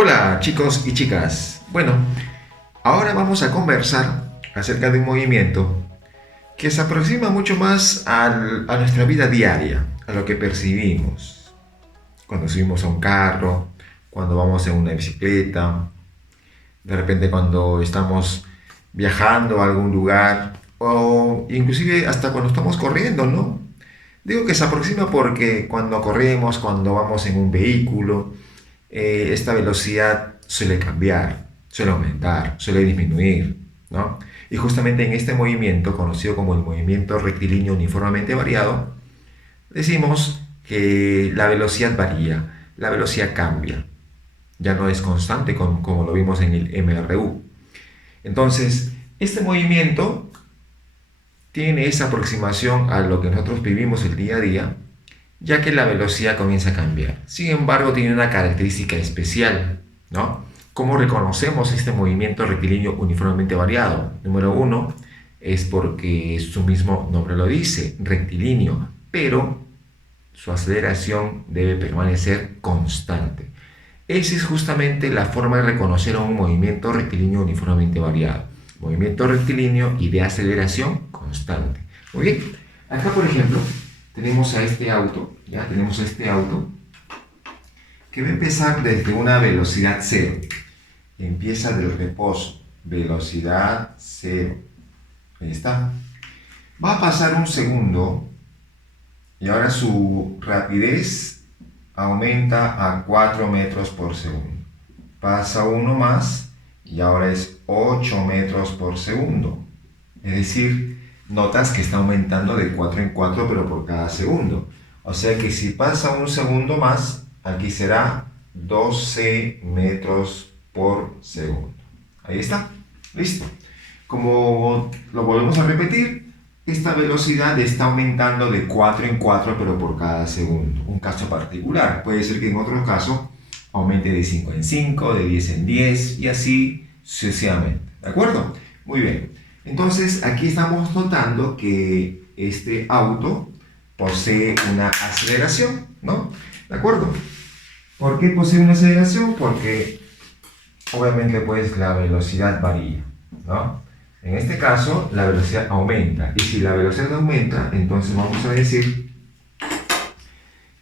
Hola chicos y chicas. Bueno, ahora vamos a conversar acerca de un movimiento que se aproxima mucho más a nuestra vida diaria, a lo que percibimos. Cuando subimos a un carro, cuando vamos en una bicicleta, de repente cuando estamos viajando a algún lugar o inclusive hasta cuando estamos corriendo, ¿no? Digo que se aproxima porque cuando corremos, cuando vamos en un vehículo, esta velocidad suele cambiar, suele aumentar, suele disminuir, ¿no? Y justamente en este movimiento, conocido como el movimiento rectilíneo uniformemente variado, decimos que la velocidad varía, la velocidad cambia, ya no es constante como lo vimos en el MRU. Entonces, este movimiento tiene esa aproximación a lo que nosotros vivimos el día a día, ya que la velocidad comienza a cambiar. Sin embargo, tiene una característica especial, ¿no? ¿Cómo reconocemos este movimiento rectilíneo uniformemente variado? Número uno, es porque su mismo nombre lo dice, rectilíneo, pero su aceleración debe permanecer constante. Esa es justamente la forma de reconocer a un movimiento rectilíneo uniformemente variado. Movimiento rectilíneo y de aceleración constante. Muy bien, acá por ejemplo tenemos a este auto, ya tenemos a este auto que va a empezar desde una velocidad cero. Empieza del reposo, velocidad cero. Ahí está. Va a pasar un segundo y ahora su rapidez aumenta a 4 metros por segundo. Pasa uno más y ahora es 8 metros por segundo. Es decir, notas que está aumentando de 4 en 4 pero por cada segundo. O sea que si pasa un segundo más, aquí será 12 metros por segundo. Ahí está. Listo. Como lo volvemos a repetir, esta velocidad está aumentando de 4 en 4 pero por cada segundo. Un caso particular. Puede ser que en otro caso aumente de 5 en 5, de 10 en 10 y así sucesivamente. ¿De acuerdo? Muy bien. Entonces aquí estamos notando que este auto posee una aceleración, ¿no? ¿De acuerdo? ¿Por qué posee una aceleración? Porque obviamente pues la velocidad varía, ¿no? En este caso la velocidad aumenta y si la velocidad aumenta entonces vamos a decir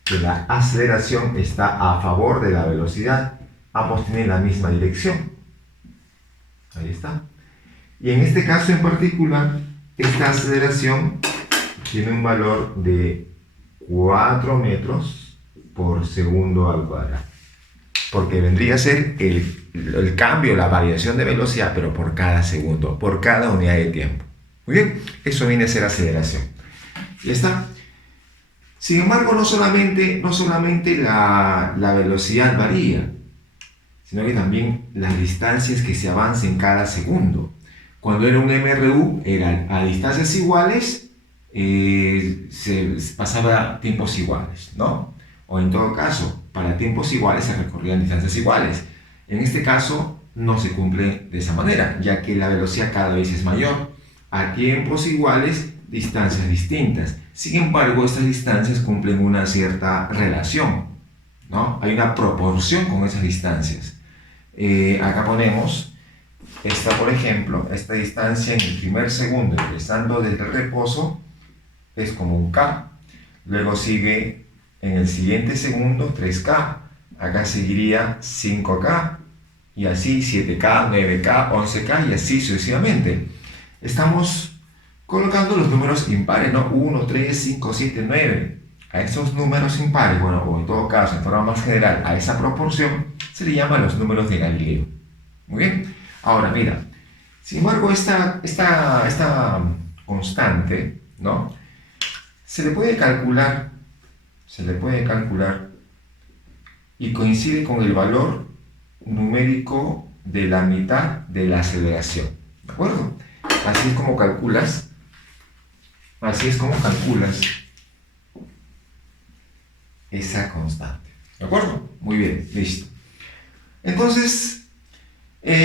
que la aceleración está a favor de la velocidad, ambos tienen la misma dirección. Ahí está. Y en este caso en particular, esta aceleración tiene un valor de 4 metros por segundo al cuadrado. Porque vendría a ser el cambio, la variación de velocidad, pero por cada segundo, por cada unidad de tiempo. Muy bien, eso viene a ser aceleración. Ya está. Sin embargo, no solamente la velocidad varía, sino que también las distancias que se avancen cada segundo. Cuando era un MRU, era a distancias iguales, se pasaba tiempos iguales, ¿no? O en todo caso, para tiempos iguales se recorrían distancias iguales. En este caso, no se cumple de esa manera, ya que la velocidad cada vez es mayor. A tiempos iguales, distancias distintas. Sin embargo, estas distancias cumplen una cierta relación, ¿no? Hay una proporción con esas distancias. Acá ponemos por ejemplo, esta distancia en el primer segundo, empezando desde el reposo, es como un K. Luego sigue en el siguiente segundo 3K. Acá seguiría 5K. Y así 7K, 9K, 11K y así sucesivamente. Estamos colocando los números impares, ¿no? 1, 3, 5, 7, 9. A esos números impares, bueno, o en todo caso, en forma más general, a esa proporción, se le llaman los números de Galileo. Muy bien. Ahora, mira, sin embargo, esta constante, ¿no? Se le puede calcular y coincide con el valor numérico de la mitad de la aceleración, ¿de acuerdo? Así es como calculas esa constante, ¿de acuerdo? Muy bien, listo. Entonces,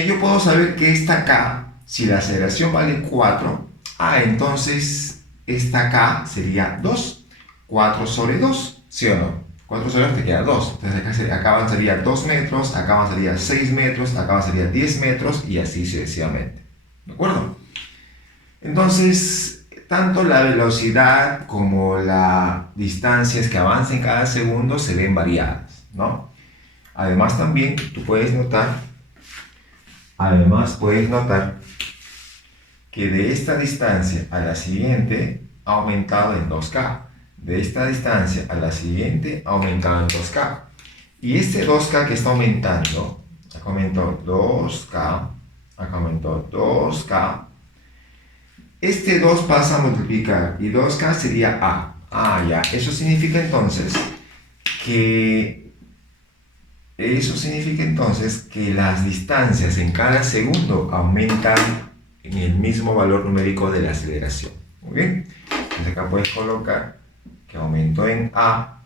yo puedo saber que esta K, si la aceleración vale 4, entonces esta K sería 2. 4 sobre 2, ¿sí o no? 4 ceros te queda 2. Entonces acá avanzaría 2 metros, acá avanzaría 6 metros, acá avanzaría 10 metros y así sucesivamente. ¿De acuerdo? Entonces, tanto la velocidad como las distancias que avanza en cada segundo se ven variadas, ¿no? Además también tú puedes notar, que de esta distancia a la siguiente ha aumentado en 2K. De esta distancia a la siguiente ha aumentado en 2K. Y este 2K que está aumentando, acá aumentó 2K, acá aumentó 2K. Este 2 pasa a multiplicar y 2K sería A. Ah, ya. Eso significa entonces que las distancias en cada segundo aumentan en el mismo valor numérico de la aceleración. Muy bien. Entonces acá puedes colocar que aumentó en A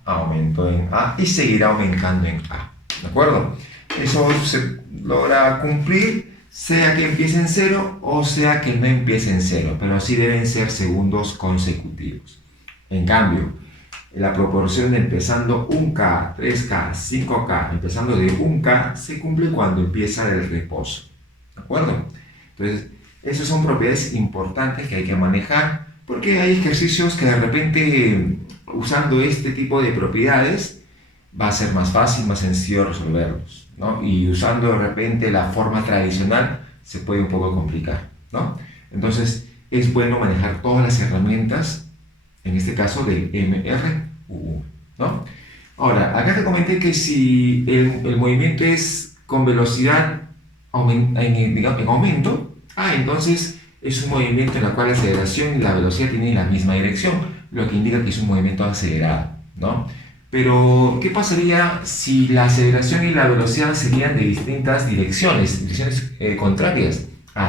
y seguirá aumentando en A. ¿De acuerdo? Eso se logra cumplir sea que empiece en 0 o sea que no empiece en 0, pero sí deben ser segundos consecutivos. En cambio, la proporción de empezando 1K, 3K, 5K, empezando de 1K, se cumple cuando empieza el reposo. ¿De acuerdo? Entonces, esas son propiedades importantes que hay que manejar, porque hay ejercicios que de repente, usando este tipo de propiedades, va a ser más fácil, más sencillo resolverlos, ¿no? Y usando de repente la forma tradicional se puede un poco complicar, ¿no? Entonces es bueno manejar todas las herramientas, en este caso del MRUV, ¿no? Ahora, acá te comenté que si el movimiento es con velocidad en aumento, entonces es un movimiento en el cual la aceleración y la velocidad tienen la misma dirección, lo que indica que es un movimiento acelerado, ¿no? Pero, ¿qué pasaría si la aceleración y la velocidad serían de distintas direcciones contrarias?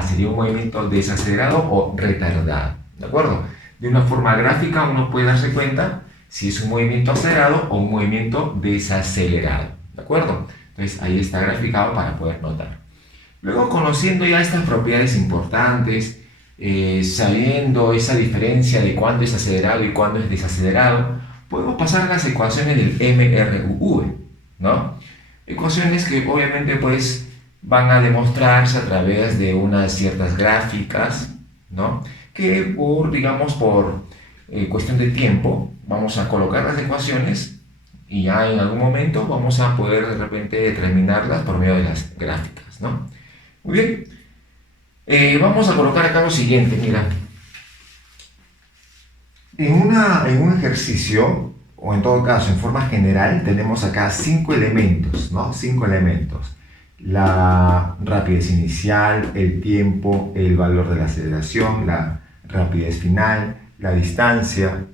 Sería un movimiento desacelerado o retardado, ¿de acuerdo? De una forma gráfica uno puede darse cuenta si es un movimiento acelerado o un movimiento desacelerado, ¿de acuerdo? Entonces ahí está graficado para poder notar. Luego, conociendo ya estas propiedades importantes, sabiendo esa diferencia de cuándo es acelerado y cuándo es desacelerado, podemos pasar a las ecuaciones del MRUV, ¿no? Ecuaciones que obviamente pues van a demostrarse a través de unas ciertas gráficas, ¿no? Que por cuestión de tiempo vamos a colocar las ecuaciones y ya en algún momento vamos a poder de repente determinarlas por medio de las gráficas, ¿no? Muy bien, vamos a colocar acá lo siguiente, mira. En un ejercicio, o en todo caso, en forma general, tenemos acá 5 elementos, ¿no? 5 elementos. La rapidez inicial, el tiempo, el valor de la aceleración, la rapidez final, la distancia.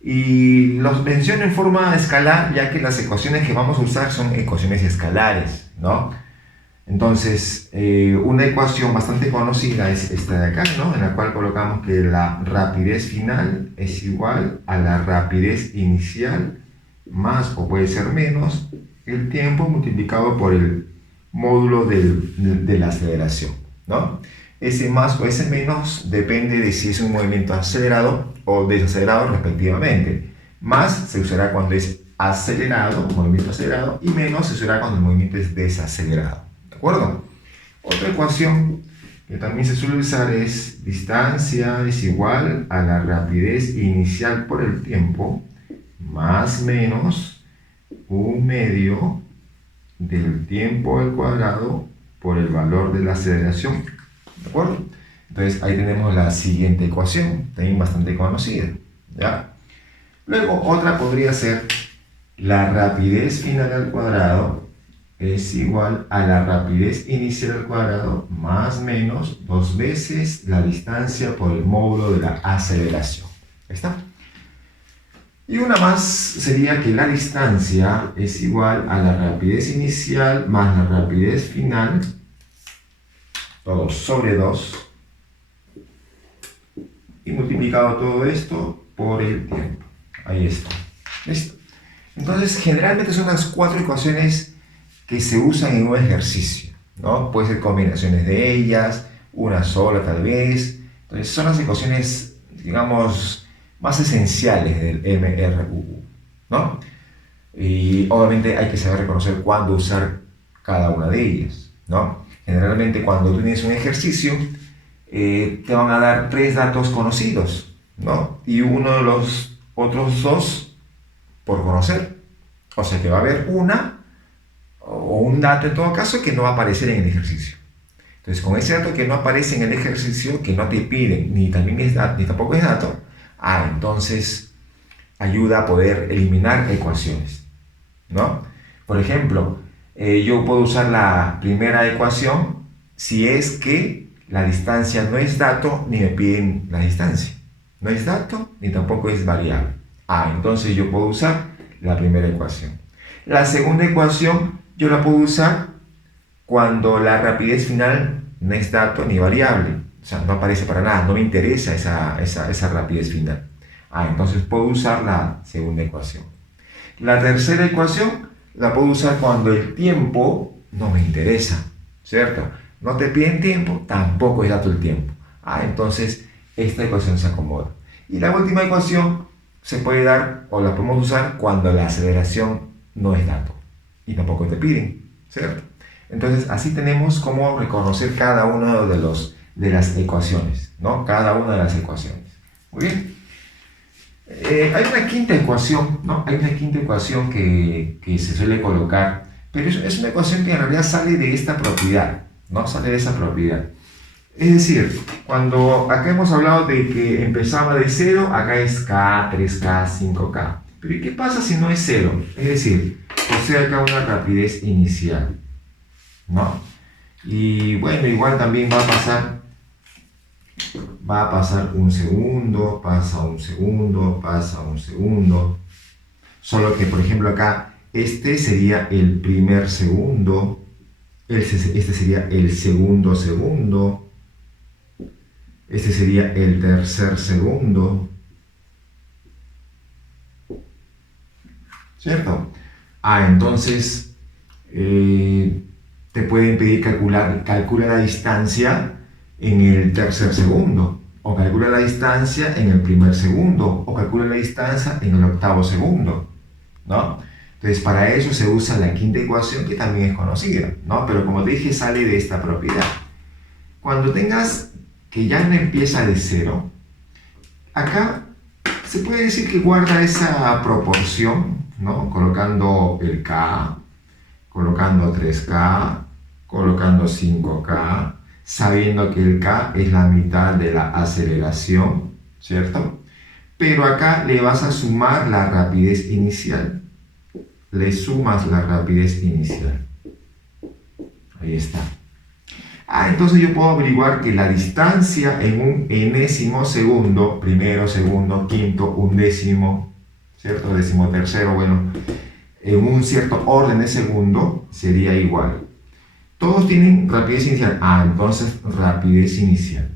Y los menciono en forma escalar, ya que las ecuaciones que vamos a usar son ecuaciones escalares, ¿no? Entonces, una ecuación bastante conocida es esta de acá, ¿no? En la cual colocamos que la rapidez final es igual a la rapidez inicial más, o puede ser menos, el tiempo multiplicado por el módulo de la aceleración, ¿no? Ese más o ese menos depende de si es un movimiento acelerado o desacelerado respectivamente. Más se usará cuando es acelerado, movimiento acelerado, y menos se usará cuando el movimiento es desacelerado. ¿De acuerdo? Otra ecuación que también se suele usar es distancia es igual a la rapidez inicial por el tiempo más menos un medio del tiempo al cuadrado por el valor de la aceleración. ¿De acuerdo? Entonces ahí tenemos la siguiente ecuación, también bastante conocida, ¿ya? Luego otra podría ser la rapidez final al cuadrado es igual a la rapidez inicial al cuadrado más menos 2 veces la distancia por el módulo de la aceleración. ¿Ahí está? Y una más sería que la distancia es igual a la rapidez inicial más la rapidez final, todo sobre 2, y multiplicado todo esto por el tiempo. Ahí está. ¿Listo? Entonces, generalmente son las 4 ecuaciones que se usan en un ejercicio, ¿no? Puede ser combinaciones de ellas, una sola tal vez. Entonces son las ecuaciones, digamos, más esenciales del MRUV, ¿no? Y obviamente hay que saber reconocer cuándo usar cada una de ellas, ¿no? Generalmente cuando tú tienes un ejercicio, te van a dar 3 datos conocidos, ¿no? Y uno de los otros 2 por conocer. O sea que va a haber una o un dato en todo caso que no va a aparecer en el ejercicio. Entonces, con ese dato que no aparece en el ejercicio, que no te piden, ni tampoco es dato, entonces ayuda a poder eliminar ecuaciones, ¿no? Por ejemplo, yo puedo usar la primera ecuación si es que la distancia no es dato ni me piden la distancia. No es dato ni tampoco es variable. Entonces yo puedo usar la primera ecuación. La segunda ecuación yo la puedo usar cuando la rapidez final no es dato ni variable. O sea, no aparece para nada, no me interesa esa rapidez final. Entonces puedo usar la segunda ecuación. La tercera ecuación la puedo usar cuando el tiempo no me interesa, ¿cierto? No te piden tiempo, tampoco es dato el tiempo. Entonces esta ecuación se acomoda. Y la última ecuación se puede dar o la podemos usar cuando la aceleración no es dato y tampoco te piden, ¿cierto? Entonces así tenemos cómo reconocer cada una de las ecuaciones, ¿no? Cada una de las ecuaciones. Muy bien. Hay una quinta ecuación, ¿no? Hay una quinta ecuación que se suele colocar, pero es una ecuación que en realidad sale de esta propiedad, ¿no? Sale de esa propiedad. Es decir, cuando acá hemos hablado de que empezaba de 0, acá es K, 3K, 5K. Pero ¿y qué pasa si no es 0? Es decir, posee acá una rapidez inicial, ¿no? Y bueno, igual también va a pasar un segundo, pasa un segundo, pasa un segundo. Solo que, por ejemplo, acá, este sería el primer segundo, este sería el segundo segundo, este sería el tercer segundo, ¿cierto? Entonces, te pueden pedir calcula la distancia en el tercer segundo, o calcula la distancia en el primer segundo, o calcula la distancia en el octavo segundo, ¿no? Entonces, para eso se usa la quinta ecuación, que también es conocida, ¿no? Pero como te dije, sale de esta propiedad. Cuando tengas que ya no empieza de 0, acá se puede decir que guarda esa proporción, ¿no? Colocando el K, colocando 3K, colocando 5K, sabiendo que el K es la mitad de la aceleración, ¿cierto? Pero acá le vas a sumar la rapidez inicial. Le sumas la rapidez inicial. Ahí está. Entonces yo puedo averiguar que la distancia en un enésimo segundo, primero, segundo, quinto, undécimo, ¿cierto? Décimo tercero, bueno, en un cierto orden de segundo sería igual. Todos tienen rapidez inicial. Entonces rapidez inicial.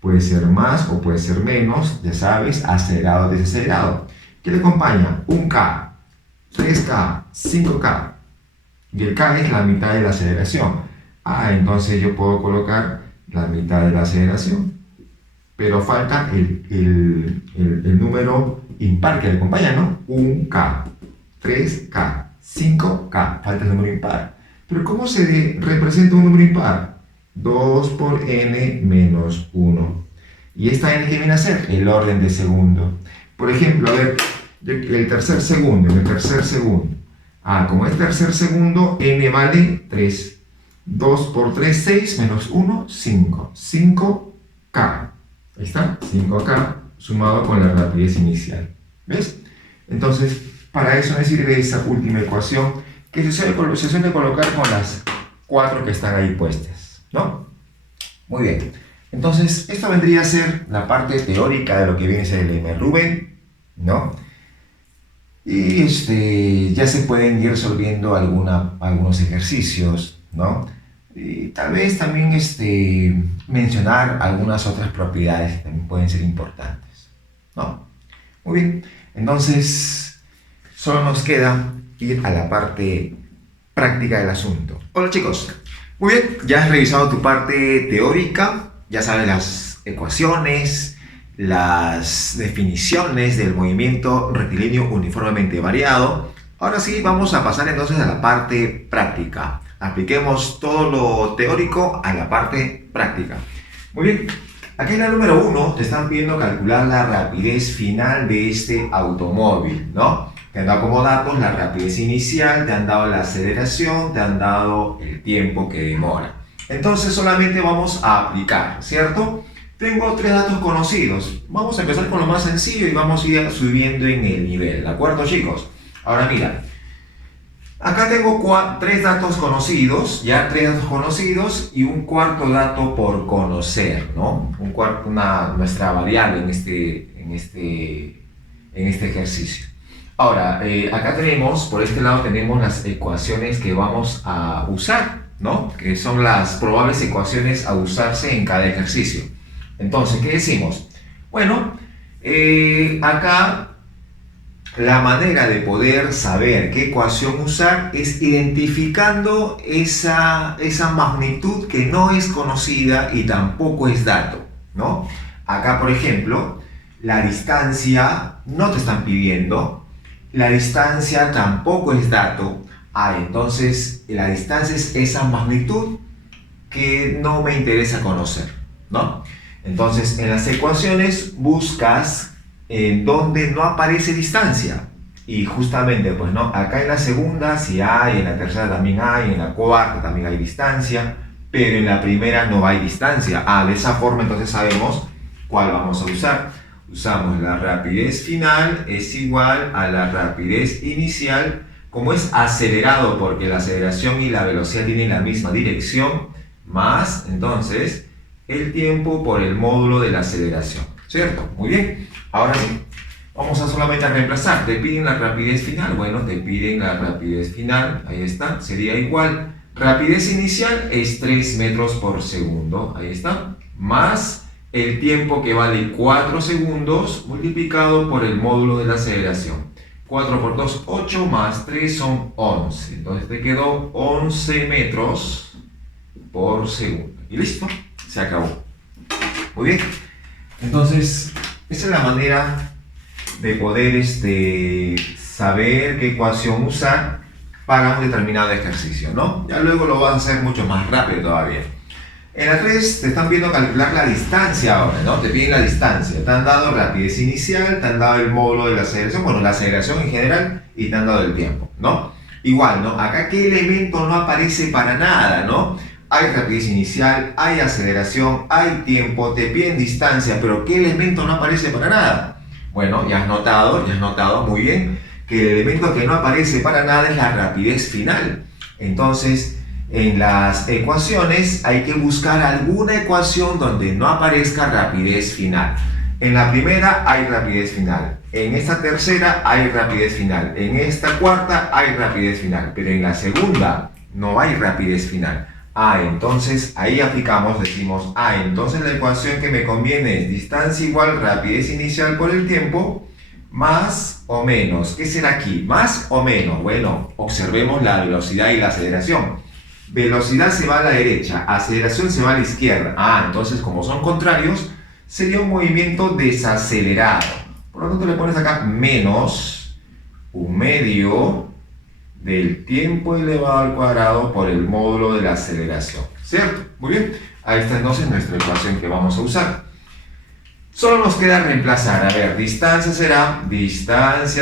Puede ser más o puede ser menos, ya sabes, acelerado o desacelerado. ¿Qué le acompaña? Un K, 3K, 5K. Y el K es la mitad de la aceleración. Entonces yo puedo colocar la mitad de la aceleración. Pero falta el número impar que le acompaña, ¿no? 1K, 3K, 5K. Falta el número impar. Pero ¿cómo se representa un número impar? 2 por n menos 1. ¿Y esta n qué viene a ser? El orden de segundo. Por ejemplo, a ver, el tercer segundo, como es tercer segundo, n vale 3. 2 por 3, 6, menos 1, 5. 5K. Ahí está, 5K sumado con la rapidez inicial. ¿Ves? Entonces, para eso me sirve esa última ecuación que se suele colocar con las 4 que están ahí puestas, ¿no? Muy bien. Entonces, esto vendría a ser la parte teórica de lo que viene a ser el Lemma-Rubin, ¿no? Y ya se pueden ir resolviendo algunos ejercicios, ¿no? Y tal vez también mencionar algunas otras propiedades que también pueden ser importantes, ¿no? Muy bien, entonces solo nos queda ir a la parte práctica del asunto. Hola chicos, muy bien, ya has revisado tu parte teórica, ya sabes las ecuaciones, las definiciones del movimiento rectilíneo uniformemente variado. Ahora sí, vamos a pasar entonces a la parte práctica. Apliquemos todo lo teórico a la parte práctica. Muy bien, aquí en la número 1 te están pidiendo calcular la rapidez final de este automóvil, ¿no? Te han dado como datos la rapidez inicial, te han dado la aceleración, te han dado el tiempo que demora. Entonces solamente vamos a aplicar, ¿cierto? Tengo 3 datos conocidos. Vamos a empezar con lo más sencillo y vamos a ir subiendo en el nivel, ¿de acuerdo, chicos? Ahora mira, acá tengo 3 datos conocidos, ya 3 datos conocidos y un cuarto dato por conocer, ¿no? Nuestra variable en este ejercicio. Ahora, acá tenemos, por este lado tenemos las ecuaciones que vamos a usar, ¿no? Que son las probables ecuaciones a usarse en cada ejercicio. Entonces, ¿qué decimos? Bueno, acá la manera de poder saber qué ecuación usar es identificando esa magnitud que no es conocida y tampoco es dato, ¿no? Acá, por ejemplo, la distancia no te están pidiendo, la distancia tampoco es dato. Entonces la distancia es esa magnitud que no me interesa conocer, ¿no? Entonces en las ecuaciones buscas en donde no aparece distancia. Y justamente, pues no, acá en la segunda sí hay, en la tercera también hay, en la cuarta también hay distancia, pero en la primera no hay distancia. De esa forma entonces sabemos cuál vamos a usar. Usamos la rapidez final es igual a la rapidez inicial. Como es acelerado porque la aceleración y la velocidad tienen la misma dirección, más entonces el tiempo por el módulo de la aceleración, ¿cierto? Muy bien. Ahora sí, vamos a solamente a reemplazar. ¿Te piden la rapidez final? Bueno, te piden la rapidez final. Ahí está. Sería igual. Rapidez inicial es 3 metros por segundo. Ahí está. Más el tiempo que vale 4 segundos multiplicado por el módulo de la aceleración. 4 por 2, 8 más 3 son 11. Entonces te quedó 11 metros por segundo. Y listo. Se acabó. Muy bien. Entonces, esa es la manera de poder saber qué ecuación usar para un determinado ejercicio, ¿no? Ya luego lo vas a hacer mucho más rápido todavía. En la 3 te están pidiendo calcular la distancia ahora, ¿no? Te piden la distancia. Te han dado rapidez inicial, te han dado el módulo de la aceleración, bueno, la aceleración en general, y te han dado el tiempo, ¿no? Igual, ¿no? Acá qué elemento no aparece para nada, ¿no? Hay rapidez inicial, hay aceleración, hay tiempo, te piden distancia, pero ¿qué elemento no aparece para nada? Bueno, ya has notado muy bien que el elemento que no aparece para nada es la rapidez final. Entonces, en las ecuaciones hay que buscar alguna ecuación donde no aparezca rapidez final. En la primera hay rapidez final, en esta tercera hay rapidez final, en esta cuarta hay rapidez final, pero en la segunda no hay rapidez final. Entonces ahí aplicamos, decimos, entonces la ecuación que me conviene es distancia igual rapidez inicial por el tiempo, más o menos. ¿Qué será aquí? ¿Más o menos? Bueno, observemos la velocidad y la aceleración. Velocidad se va a la derecha, aceleración se va a la izquierda. Entonces como son contrarios, sería un movimiento desacelerado. Por lo tanto le pones acá menos un medio del tiempo elevado al cuadrado por el módulo de la aceleración, ¿cierto? Muy bien, ahí está entonces nuestra ecuación que vamos a usar. Solo nos queda reemplazar, a ver, distancia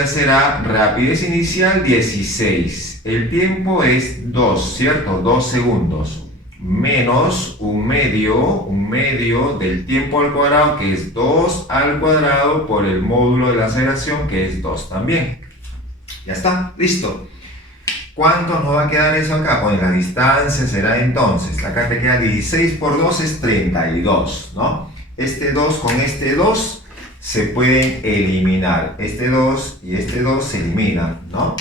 será rapidez inicial 16, el tiempo es 2, ¿cierto? 2 segundos, menos un medio del tiempo al cuadrado, que es 2 al cuadrado por el módulo de la aceleración, que es 2 también. Ya está, listo. ¿Cuánto nos va a quedar eso acá? Pues la distancia será entonces, acá te queda 16 por 2 es 32, ¿no? Este 2 con este 2 se pueden eliminar. Este 2 y este 2 se eliminan, ¿no?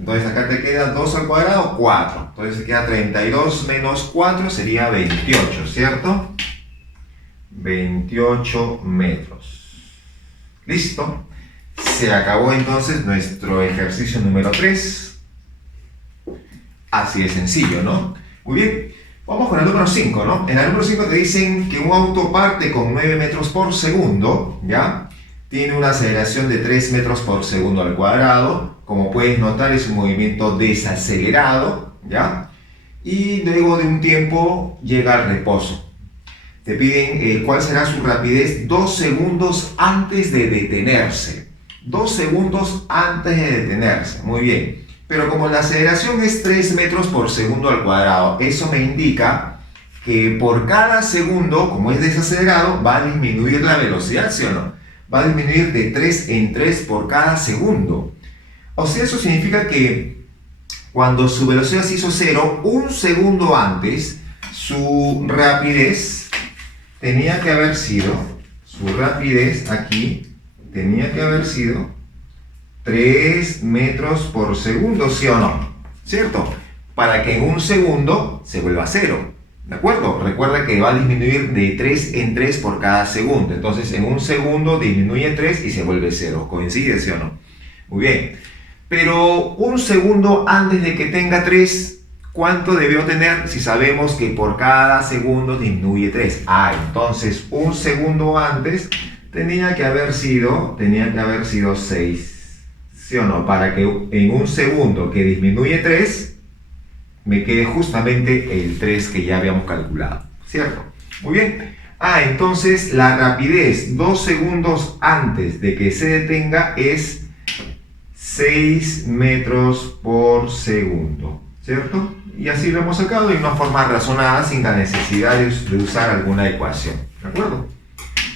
Entonces acá te queda 2 al cuadrado, 4. Entonces te queda 32 menos 4 sería 28, ¿cierto? 28 metros. ¿Listo? Se acabó entonces nuestro ejercicio número 3. Así de sencillo, ¿no? Muy bien, vamos con el número 5, ¿no? En el número 5 te dicen que un auto parte con 9 metros por segundo, ¿ya? tiene una aceleración de 3 metros por segundo al cuadrado. Como puedes notar, es un movimiento desacelerado, ¿ya? Y luego de un tiempo llega al reposo. Te piden cuál será su rapidez 2 segundos antes de detenerse. 2 segundos antes de detenerse. Muy bien. Pero como la aceleración es 3 metros por segundo al cuadrado, eso me indica que por cada segundo, como es desacelerado, va a disminuir la velocidad, ¿sí o no? Va a disminuir de 3 en 3 por cada segundo. O sea, eso significa que cuando su velocidad se hizo 0, un segundo antes, su rapidez tenía que haber sido, su rapidez aquí, tenía que haber sido 3 metros por segundo, ¿sí o no? ¿Cierto? Para que en un segundo se vuelva 0. ¿De acuerdo? Recuerda que va a disminuir de 3 en 3 por cada segundo. Entonces, en un segundo disminuye 3 y se vuelve 0. ¿Coincide, sí o no? Muy bien. Pero un segundo antes de que tenga 3, ¿cuánto debió tener si sabemos que por cada segundo disminuye 3? Entonces, un segundo antes tenía que haber sido 6. ¿Sí o no? Para que en un segundo que disminuye 3, me quede justamente el 3 que ya habíamos calculado, ¿cierto? Muy bien. Entonces la rapidez 2 segundos antes de que se detenga es 6 metros por segundo, ¿cierto? Y así lo hemos sacado de una forma razonada sin la necesidad de usar alguna ecuación, ¿de acuerdo?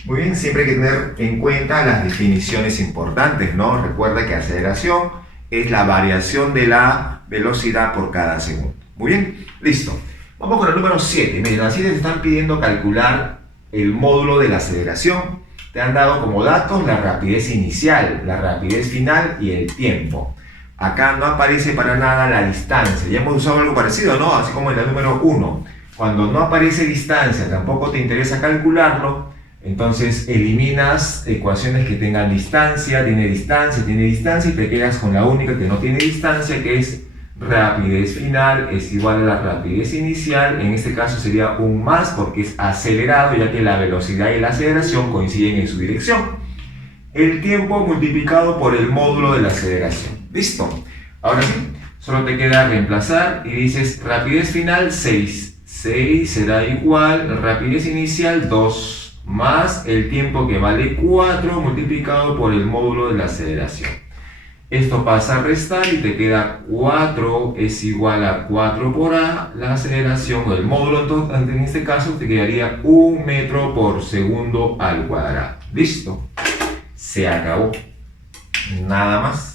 Muy bien, siempre hay que tener en cuenta las definiciones importantes, ¿no? Recuerda que aceleración es la variación de la velocidad por cada segundo. Muy bien, listo. Vamos con el número 7. Miren, así te están pidiendo calcular el módulo de la aceleración. Te han dado como datos la rapidez inicial, la rapidez final y el tiempo. Acá no aparece para nada la distancia. Ya hemos usado algo parecido, ¿no? Así como en la número 1. Cuando no aparece distancia, tampoco te interesa calcularlo, entonces eliminas ecuaciones que tengan distancia, tiene distancia y te quedas con la única que no tiene distancia, que es rapidez final es igual a la rapidez inicial. En este caso sería un más porque es acelerado, ya que la velocidad y la aceleración coinciden en su dirección. El tiempo multiplicado por el módulo de la aceleración. ¿Listo? Ahora sí, solo te queda reemplazar y dices rapidez final 6. 6 será igual rapidez inicial 2 más el tiempo que vale 4 multiplicado por el módulo de la aceleración. Esto pasa a restar y te queda 4 es igual a 4 por A, la aceleración o el módulo, en este caso te quedaría 1 metro por segundo al cuadrado. ¿Listo? Se acabó. Nada más.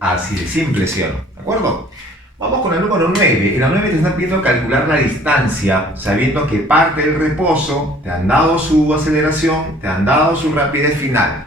Así de simple, ¿sí o no? ¿De acuerdo? Vamos con el número 9. En la 9 te están pidiendo calcular la distancia, sabiendo que parte del reposo, te han dado su aceleración, te han dado su rapidez final.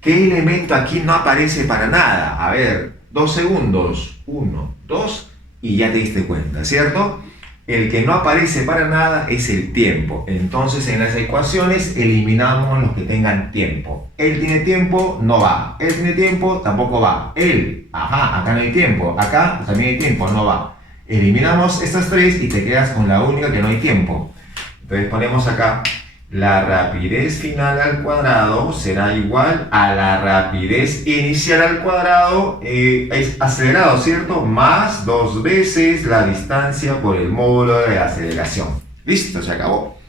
¿Qué elemento aquí no aparece para nada? A ver, 2 segundos, 1, 2, y ya te diste cuenta, ¿cierto? El que no aparece para nada es el tiempo. Entonces en las ecuaciones eliminamos los que tengan tiempo. Él tiene tiempo, no va. Él tiene tiempo, tampoco va. Él, acá no hay tiempo. Acá también hay tiempo, no va. Eliminamos estas tres y te quedas con la única que no hay tiempo. Entonces ponemos acá la rapidez final al cuadrado será igual a la rapidez inicial al cuadrado, es acelerado, ¿cierto? Más 2 veces la distancia por el módulo de la aceleración. Listo, se acabó.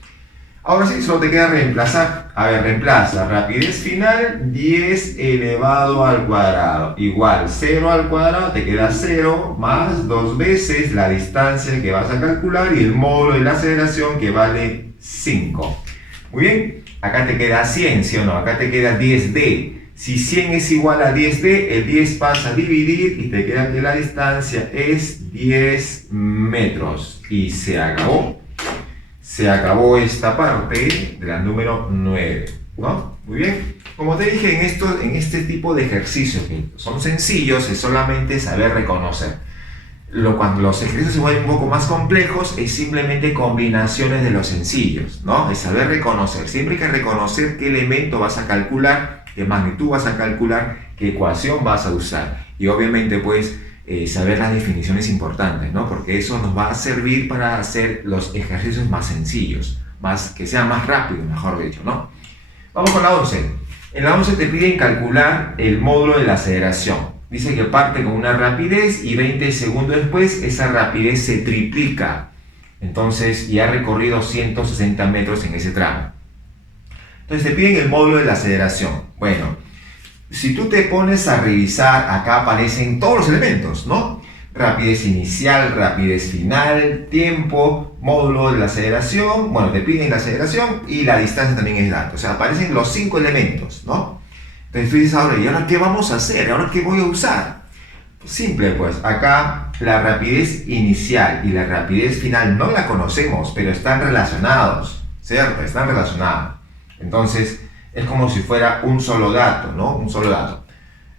Ahora sí, solo te queda reemplazar. A ver, reemplaza rapidez final 10 elevado al cuadrado. Igual 0 al cuadrado, te queda 0 más 2 veces la distancia que vas a calcular y el módulo de la aceleración que vale 5. Muy bien, acá te queda 100, ¿sí o no? Acá te queda 10D. Si 100 es igual a 10D, el 10 pasa a dividir y te queda que la distancia es 10 metros. Y se acabó. Se acabó esta parte de la número 9, ¿no? Muy bien. Como te dije, en este tipo de ejercicios que son sencillos, es solamente saber reconocer. Cuando los ejercicios se vuelven un poco más complejos, es simplemente combinaciones de los sencillos, ¿no? Es saber reconocer. Siempre hay que reconocer qué elemento vas a calcular, qué magnitud vas a calcular, qué ecuación vas a usar. Y obviamente, pues, saber las definiciones importantes, ¿no? Porque eso nos va a servir para hacer los ejercicios más sencillos, que sean más rápidos, mejor dicho, ¿no? Vamos con la 11. En la 11 te piden calcular el módulo de la aceleración. Dice que parte con una rapidez y 20 segundos después esa rapidez se triplica. Entonces ya ha recorrido 160 metros en ese tramo. Entonces te piden el módulo de la aceleración. Bueno, si tú te pones a revisar, acá aparecen todos los elementos, ¿no? Rapidez inicial, rapidez final, tiempo, módulo de la aceleración. Bueno, te piden la aceleración y la distancia también es dato. O sea, aparecen los 5 elementos, ¿no? Entonces tú dices ahora, ¿y ahora qué vamos a hacer? ¿Ahora qué voy a usar? Simple, pues. Acá la rapidez inicial y la rapidez final no la conocemos, pero están relacionados, ¿cierto? Están relacionados. Entonces, es como si fuera un solo dato, ¿no? Un solo dato.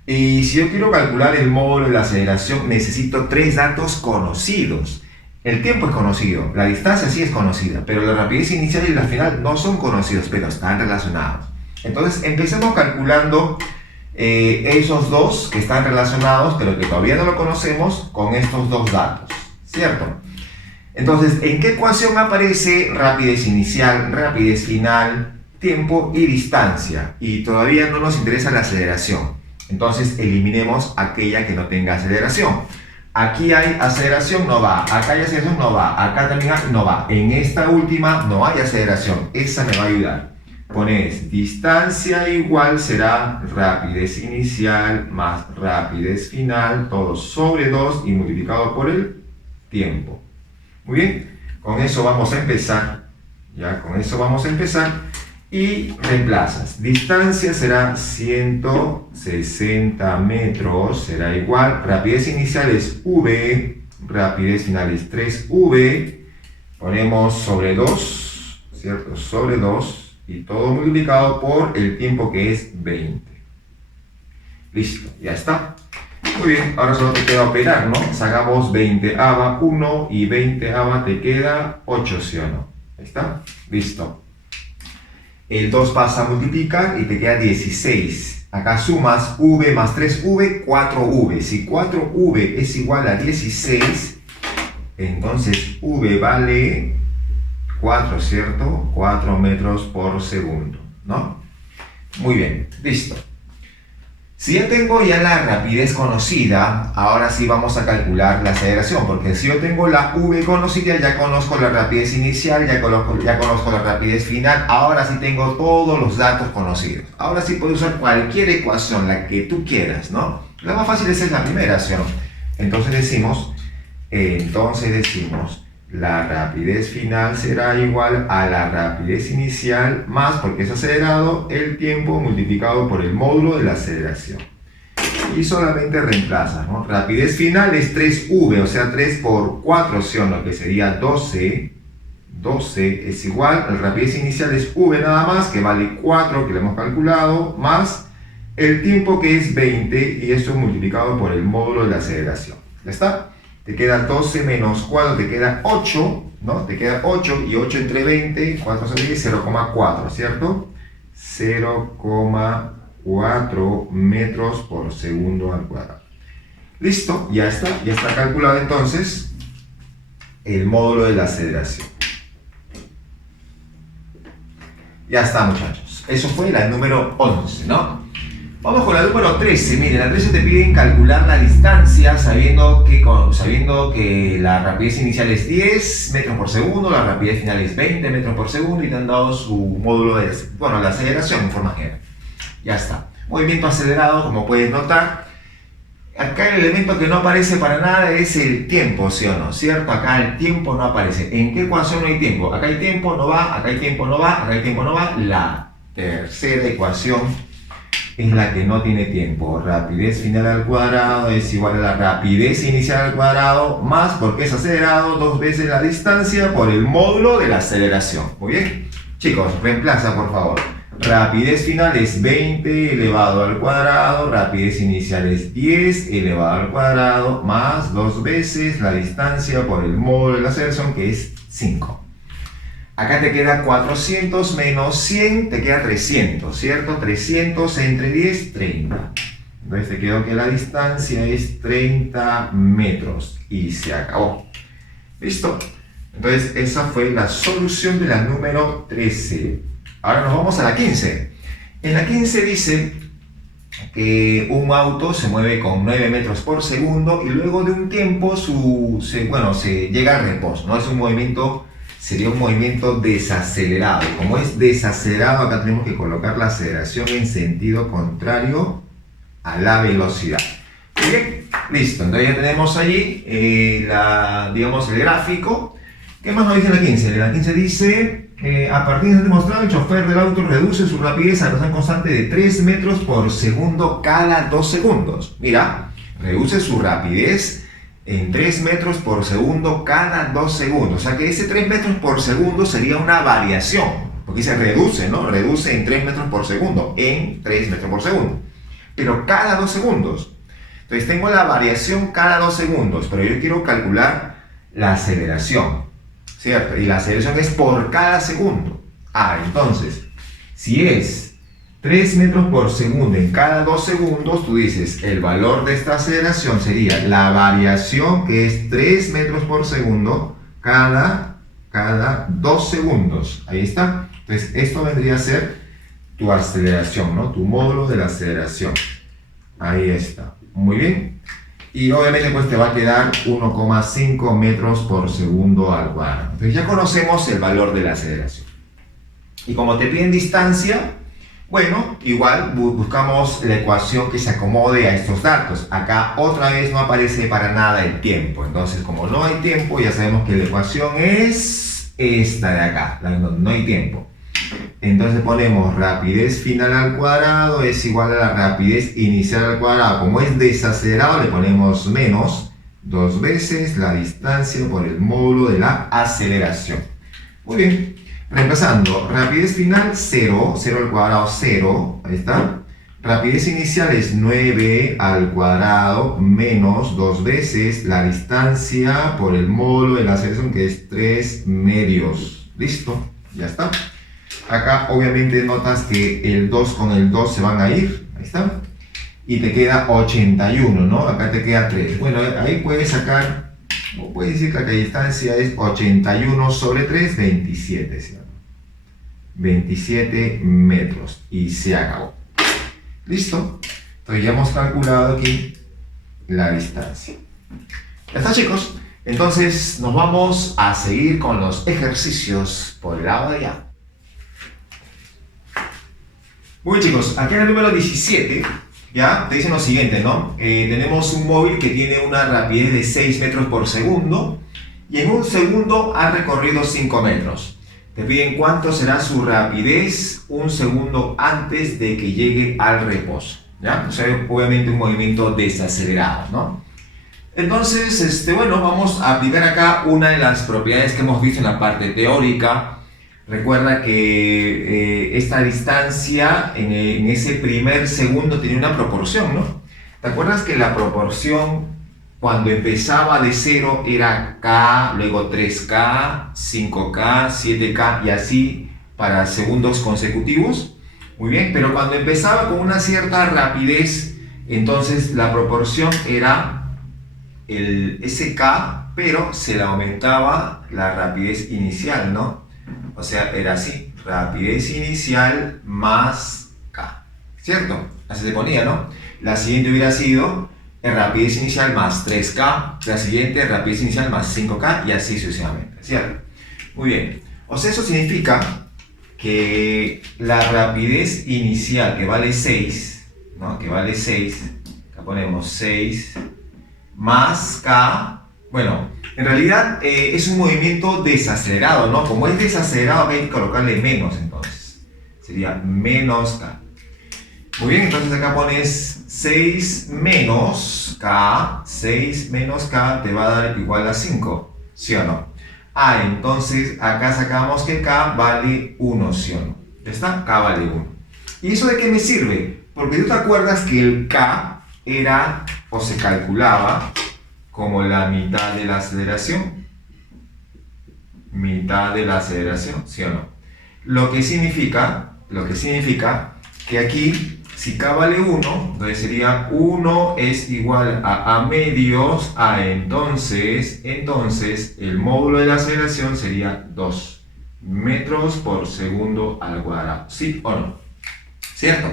Y si yo quiero calcular el módulo de la aceleración, necesito 3 datos conocidos. El tiempo es conocido, la distancia sí es conocida, pero la rapidez inicial y la final no son conocidos, pero están relacionados. Entonces, empecemos calculando esos dos que están relacionados, pero que todavía no lo conocemos, con estos dos datos, ¿cierto? Entonces, ¿en qué ecuación aparece rapidez inicial, rapidez final, tiempo y distancia? Y todavía no nos interesa la aceleración. Entonces eliminemos aquella que no tenga aceleración. Aquí hay aceleración, no va. Acá hay aceleración, no va. Acá también hay, no va. En esta última no hay aceleración. Esa me va a ayudar. Pones distancia igual será rapidez inicial más rapidez final, todo sobre 2 y multiplicado por el tiempo. Muy bien, con eso vamos a empezar. Ya, con eso vamos a empezar. Y reemplazas. Distancia será 160 metros, será igual. Rapidez inicial es v, rapidez final es 3v. Ponemos sobre 2, ¿cierto? Sobre 2 y todo multiplicado por el tiempo que es 20. Listo, ya está. Muy bien, ahora solo te queda operar, ¿no? Sacamos 20 ava 1 y 20 ava te queda 8, ¿sí o no? Ahí está, listo. El 2 pasa a multiplicar y te queda 16. Acá sumas v más 3v, 4v. Si 4v es igual a 16, entonces v vale 4, ¿cierto? 4 metros por segundo, ¿no? Muy bien, listo. Si ya tengo la rapidez conocida, ahora sí vamos a calcular la aceleración, porque si yo tengo la v conocida, ya conozco la rapidez inicial, ya conozco la rapidez final, ahora sí tengo todos los datos conocidos. Ahora sí puedo usar cualquier ecuación, la que tú quieras, ¿no? La más fácil es la primera, ¿sí o no? Entonces decimos, la rapidez final será igual a la rapidez inicial más, porque es acelerado, el tiempo multiplicado por el módulo de la aceleración. Y solamente reemplazas, ¿no? Rapidez final es 3v, o sea 3 por 4, ¿sí o no? Que sería 12. 12 es igual, la rapidez inicial es v nada más, que vale 4, que lo hemos calculado, más el tiempo que es 20, y eso multiplicado por el módulo de la aceleración. ¿Ya está? Te queda 12 menos 4, te queda 8, ¿no? Te queda 8, y 8 entre 20, 4 sobre 10, 0,4, ¿cierto? 0,4 metros por segundo al cuadrado. Listo, ya está calculado entonces el módulo de la aceleración. Ya está, muchachos. Eso fue la número 11, ¿no? Vamos con la número 13. Miren, la 13 te piden calcular la distancia sabiendo que la rapidez inicial es 10 metros por segundo, la rapidez final es 20 metros por segundo y te han dado su módulo de, la aceleración en forma general. Ya está. Movimiento acelerado, como puedes notar. Acá el elemento que no aparece para nada es el tiempo, ¿sí o no? ¿Cierto? Acá el tiempo no aparece. ¿En qué ecuación no hay tiempo? Acá hay tiempo, no va, acá hay tiempo, no va, acá hay tiempo, no va. La tercera ecuación es la que no tiene tiempo. Rapidez final al cuadrado es igual a la rapidez inicial al cuadrado más, porque es acelerado, 2 veces la distancia por el módulo de la aceleración. Muy bien. Chicos, reemplaza por favor. Rapidez final es 20 elevado al cuadrado, rapidez inicial es 10 elevado al cuadrado, más 2 veces la distancia por el módulo de la aceleración, que es 5. Acá te queda 400 menos 100, te queda 300, ¿cierto? 300 entre 10, 30. Entonces te quedó que la distancia es 30 metros y se acabó. ¿Listo? Entonces esa fue la solución de la número 13. Ahora nos vamos a la 15. En la 15 dice que un auto se mueve con 9 metros por segundo y luego de un tiempo se llega al reposo, ¿no? Sería un movimiento desacelerado. Como es desacelerado, acá tenemos que colocar la aceleración en sentido contrario a la velocidad. Muy bien, listo. Entonces ya tenemos allí digamos, el gráfico. ¿Qué más nos dice la 15? En la 15 dice, a partir de demostrado, el chofer del auto reduce su rapidez a razón constante de 3 metros por segundo cada 2 segundos. Mira, reduce su rapidez en 3 metros por segundo cada 2 segundos. O sea que ese 3 metros por segundo sería una variación. Porque se reduce, ¿no? Reduce en 3 metros por segundo. En 3 metros por segundo. Pero cada 2 segundos. Entonces tengo la variación cada 2 segundos. Pero yo quiero calcular la aceleración. ¿Cierto? Y la aceleración es por cada segundo. Entonces, si es 3 metros por segundo en cada 2 segundos, tú dices, el valor de esta aceleración sería la variación, que es 3 metros por segundo cada 2 segundos. Ahí está. Entonces, esto vendría a ser tu aceleración, ¿no? Tu módulo de la aceleración. Ahí está. Muy bien. Y obviamente pues te va a quedar 1,5 metros por segundo al cuadrado. Entonces ya conocemos el valor de la aceleración. Y como te piden distancia, bueno, igual buscamos la ecuación que se acomode a estos datos. Acá otra vez no aparece para nada el tiempo. Entonces como no hay tiempo, ya sabemos que la ecuación es esta de acá, donde no hay tiempo. Entonces ponemos rapidez final al cuadrado es igual a la rapidez inicial al cuadrado. Como es desacelerado, le ponemos menos 2 veces la distancia por el módulo de la aceleración. Muy bien. Reemplazando, rapidez final 0, 0 al cuadrado 0, ahí está. Rapidez inicial es 9 al cuadrado menos 2 veces la distancia por el módulo de la aceleración, que es 3 medios. Listo, ya está. Acá obviamente notas que el 2 con el 2 se van a ir, ahí está. Y te queda 81, ¿no? Acá te queda 3. Bueno, ahí puedes sacar, o puedes decir que la distancia es 81 sobre 3, 27, ¿sí? 27 metros. Y se acabó. ¿Listo? Entonces ya hemos calculado aquí la distancia. Ya está, chicos. Entonces nos vamos a seguir con los ejercicios por el lado de allá. Muy bien, chicos, aquí en el número 17, ya, te dicen lo siguiente, ¿no? Tenemos un móvil que tiene una rapidez de 6 metros por segundo y en un segundo ha recorrido 5 metros. Te piden cuánto será su rapidez un segundo antes de que llegue al reposo, ¿ya? O sea, obviamente un movimiento desacelerado, ¿no? Entonces, bueno, vamos a aplicar acá una de las propiedades que hemos visto en la parte teórica. Recuerda que esta distancia en ese primer segundo tenía una proporción, ¿no? ¿Te acuerdas que la proporción cuando empezaba de 0 era K, luego 3K, 5K, 7K y así para segundos consecutivos? Muy bien, pero cuando empezaba con una cierta rapidez, entonces la proporción era ese K, pero se le aumentaba la rapidez inicial, ¿no? O sea, era así, rapidez inicial más K, ¿cierto? Así se ponía, ¿no? La siguiente hubiera sido rapidez inicial más 3K, la siguiente rapidez inicial más 5K y así sucesivamente, ¿cierto? Muy bien, o sea, eso significa que la rapidez inicial que vale 6, ¿no? Que vale 6, acá ponemos 6 más K, bueno, en realidad es un movimiento desacelerado, ¿no? Como es desacelerado, hay que colocarle menos entonces. Sería menos K. Muy bien, entonces acá pones 6 menos K. 6 menos K te va a dar igual a 5, ¿sí o no? Entonces acá sacamos que K vale 1, ¿sí o no? ¿Ya está? K vale 1. ¿Y eso de qué me sirve? Porque tú te acuerdas que el K era, o se calculaba, como la mitad de la aceleración. Mitad de la aceleración, ¿sí o no? Lo que significa que aquí, si K vale 1, entonces sería 1 es igual a medios, entonces el módulo de la aceleración sería 2 metros por segundo al cuadrado, ¿sí o no? ¿Cierto?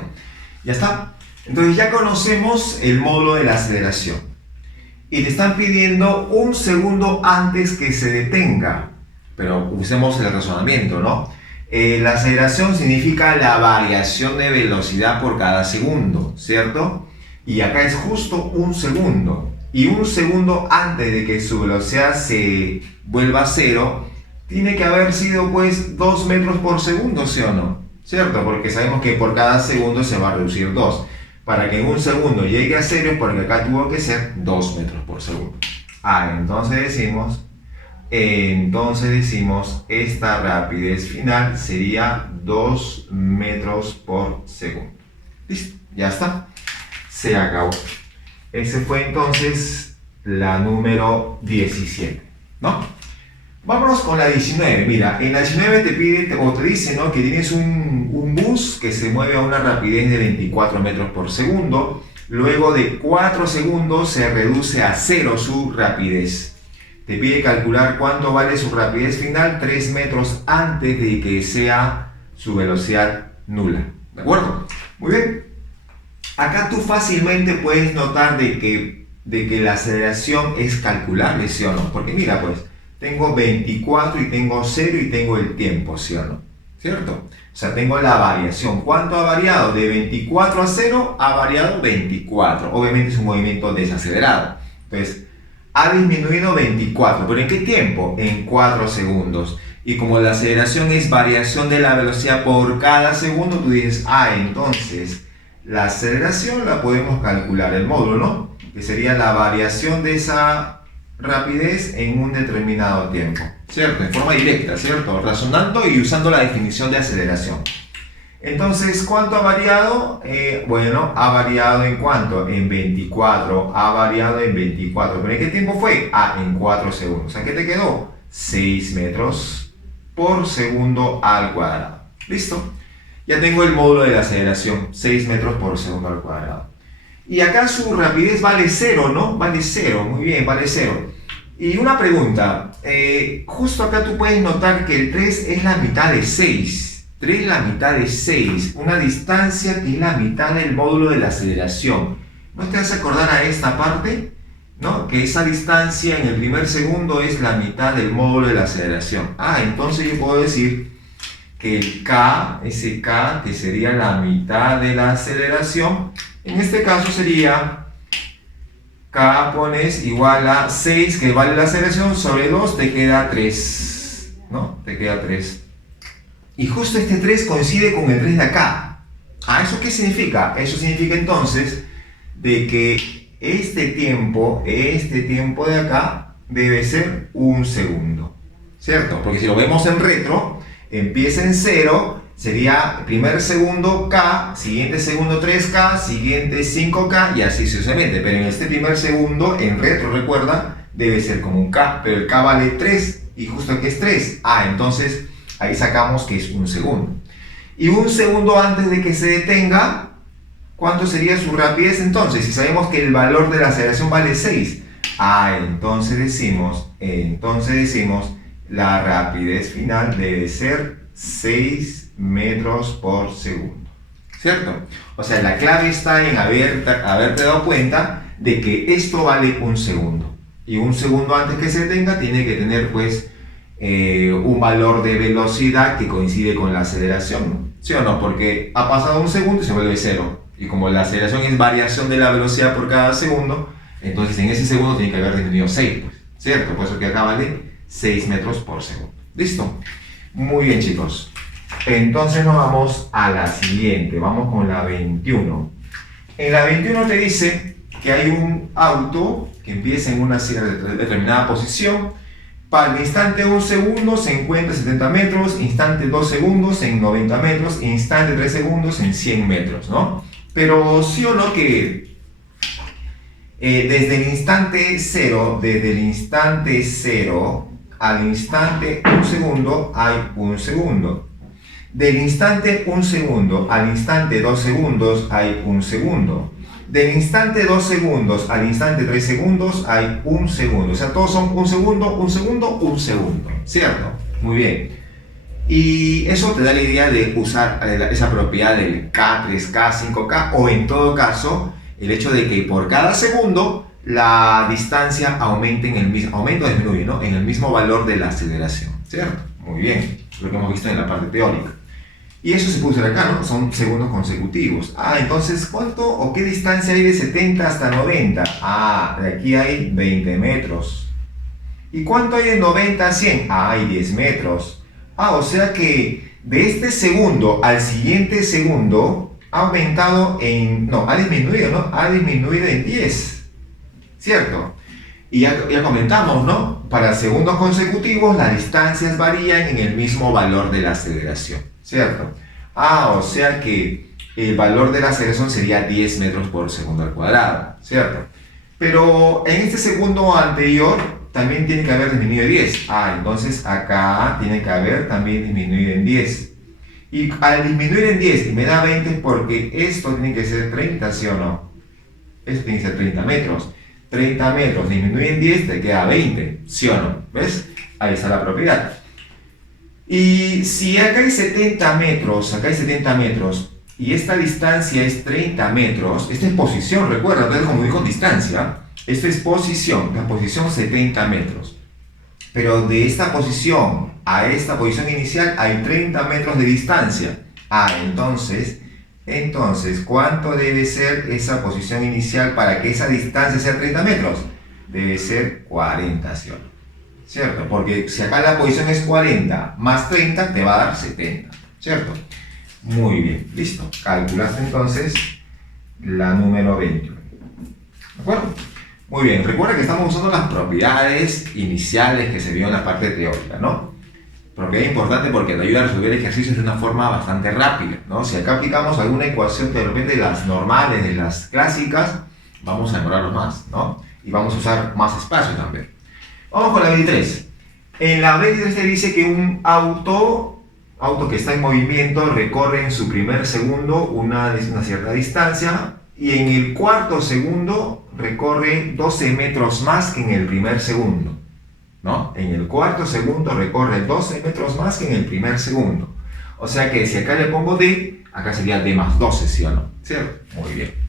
Ya está. Entonces ya conocemos el módulo de la aceleración. Y te están pidiendo un segundo antes que se detenga. Pero usemos el razonamiento, ¿no? La aceleración significa la variación de velocidad por cada segundo, ¿cierto? Y acá es justo un segundo. Y un segundo antes de que su velocidad se vuelva a cero, tiene que haber sido pues 2 metros por segundo, ¿sí o no? ¿Cierto? Porque sabemos que por cada segundo se va a reducir 2. Para que en un segundo llegue a cero, porque acá tuvo que ser 2 metros por segundo. Entonces decimos, esta rapidez final sería 2 metros por segundo. Listo, ya está. Se acabó. Ese fue entonces la número 17, ¿no? Vámonos con la 19. Mira, en la 19 te pide o te dice, ¿no?, que tienes un bus que se mueve a una rapidez de 24 metros por segundo. Luego de 4 segundos se reduce a 0 su rapidez. Te pide calcular cuánto vale su rapidez final 3 metros antes de que sea su velocidad nula. ¿De acuerdo? Muy bien. Acá tú fácilmente puedes notar de que la aceleración es calculable, ¿sí o no? Porque mira, pues, tengo 24 y tengo 0 y tengo el tiempo, ¿sí o no? ¿Cierto? O sea, tengo la variación. ¿Cuánto ha variado? De 24 a 0 ha variado 24. Obviamente es un movimiento desacelerado. Entonces, ha disminuido 24. ¿Pero en qué tiempo? En 4 segundos. Y como la aceleración es variación de la velocidad por cada segundo, tú dices, entonces la aceleración la podemos calcular, el módulo, ¿no? Que sería la variación de esa rapidez en un determinado tiempo, ¿cierto? En forma directa, ¿cierto? Razonando y usando la definición de aceleración. Entonces, ¿cuánto ha variado? Bueno, ha variado ¿en cuánto? En 24, ha variado en 24. ¿Pero en qué tiempo fue? En 4 segundos. O sea, ¿qué te quedó? 6 metros por segundo al cuadrado. ¿Listo? Ya tengo el módulo de la aceleración, 6 metros por segundo al cuadrado. Y acá su rapidez vale 0, ¿no? Vale 0, muy bien, vale 0. Y una pregunta, justo acá tú puedes notar que el 3 es la mitad de 6. 3 es la mitad de 6, una distancia que es la mitad del módulo de la aceleración. ¿No te vas a acordar a esta parte? ¿No? Que esa distancia en el primer segundo es la mitad del módulo de la aceleración. Entonces yo puedo decir que el K, ese K que sería la mitad de la aceleración, en este caso sería K pones igual a 6, que vale la aceleración, sobre 2 te queda 3, ¿no? Te queda 3. Y justo este 3 coincide con el 3 de acá. ¿Eso qué significa? Eso significa entonces de que este tiempo de acá debe ser un segundo, ¿cierto? Porque si lo vemos en retro, empieza en 0, sería primer segundo K, siguiente segundo 3K, siguiente 5K y así sucesivamente. Pero en este primer segundo, en retro, recuerda, debe ser como un K, pero el K vale 3 y justo aquí es 3. Entonces ahí sacamos que es un segundo. Y un segundo antes de que se detenga, ¿cuánto sería su rapidez entonces? Si sabemos que el valor de la aceleración vale 6. Entonces decimos, la rapidez final debe ser 6 metros por segundo. ¿Cierto? O sea, la clave está en haberte dado cuenta de que esto vale un segundo. Y un segundo antes que se detenga tiene que tener pues un valor de velocidad que coincide con la aceleración, ¿no? ¿Sí o no? Porque ha pasado un segundo y se vuelve 0. Y como la aceleración es variación de la velocidad por cada segundo, entonces en ese segundo tiene que haber disminuido 6, pues, ¿cierto? Por eso que acá vale 6 metros por segundo. ¿Listo? Muy bien, chicos. Entonces nos vamos a la siguiente. Vamos con la 21. En la 21 te dice que hay un auto que empieza en una determinada posición. Para el instante 1 segundo se encuentra a 70 metros, instante 2 segundos en 90 metros, instante 3 segundos en 100 metros, ¿no? Pero sí o no que desde el instante 0 al instante 1 segundo hay 1 segundo. Del instante 1 segundo al instante 2 segundos hay 1 segundo. Del instante 2 segundos al instante 3 segundos hay 1 segundo. O sea, todos son 1 segundo, 1 segundo, 1 segundo. ¿Cierto? Muy bien. Y eso te da la idea de usar esa propiedad del K, 3K, 5K, o en todo caso, el hecho de que por cada segundo la distancia aumente en el mismo, aumenta o disminuye, ¿no? En el mismo valor de la aceleración, ¿cierto? Muy bien, lo que hemos visto en la parte teórica. Y eso se puede usar acá, ¿no? Son segundos consecutivos. Entonces, ¿cuánto o qué distancia hay de 70 hasta 90? De aquí hay 20 metros. ¿Y cuánto hay de 90 a 100? Hay 10 metros. O sea que de este segundo al siguiente segundo ha aumentado en... No, ha disminuido, ¿no? Ha disminuido en 10. ¿Cierto? Y ya comentamos, ¿no? Para segundos consecutivos las distancias varían en el mismo valor de la aceleración, ¿cierto? O sea que el valor de la aceleración sería 10 metros por segundo al cuadrado, ¿cierto? Pero en este segundo anterior también tiene que haber disminuido en 10. Entonces acá tiene que haber también disminuido en 10. Y al disminuir en 10 y me da 20 porque esto tiene que ser 30, ¿sí o no? Esto tiene que ser 30 metros. 30 metros disminuye en 10, te queda 20, ¿sí o no? ¿Ves? Ahí está la propiedad. Y si acá hay 70 metros, y esta distancia es 30 metros, esta es posición, recuerda, entonces como dijo distancia, esto es posición, la posición 70 metros. Pero de esta posición a esta posición inicial hay 30 metros de distancia. Entonces, ¿cuánto debe ser esa posición inicial para que esa distancia sea 30 metros? Debe ser 40, ¿sí o no? ¿Cierto? Porque si acá la posición es 40 más 30 te va a dar 70, ¿cierto? Muy bien, listo. Calculaste entonces la número 21. ¿De acuerdo? Muy bien, recuerda que estamos usando las propiedades iniciales que se vio en la parte teórica, ¿no? Propiedad importante porque te ayuda a resolver ejercicios de una forma bastante rápida, ¿no? Si acá aplicamos alguna ecuación de repente de las normales, de las clásicas, vamos a demorarlo más, ¿no? Y vamos a usar más espacio también. Vamos con la 23. En la 23 te dice que un auto que está en movimiento recorre en su primer segundo una cierta distancia y en el cuarto segundo recorre 12 metros más que en el primer segundo, ¿no? En el cuarto segundo recorre 12 metros más que en el primer segundo. O sea que si acá le pongo D, acá sería D más 12, ¿sí o no? ¿Cierto? Muy bien.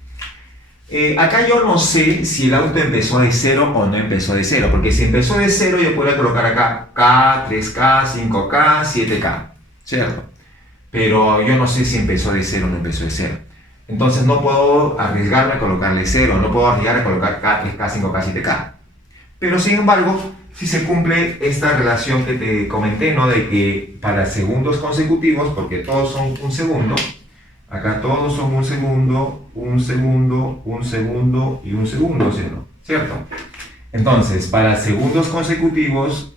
Acá yo no sé si el auto empezó de 0 o no empezó de 0, porque si empezó de 0 yo podría colocar acá K, 3K, 5K, 7K, ¿cierto? Pero yo no sé si empezó de 0 o no empezó de 0. Entonces no puedo arriesgarme a colocarle 0, no puedo arriesgar a colocar K, 3K, 5K, 7K. Pero sin embargo, si se cumple esta relación que te comenté, ¿no? De que para segundos consecutivos, porque todos son un segundo, acá todos son un segundo, un segundo, un segundo y un segundo, ¿cierto? Entonces, para segundos consecutivos,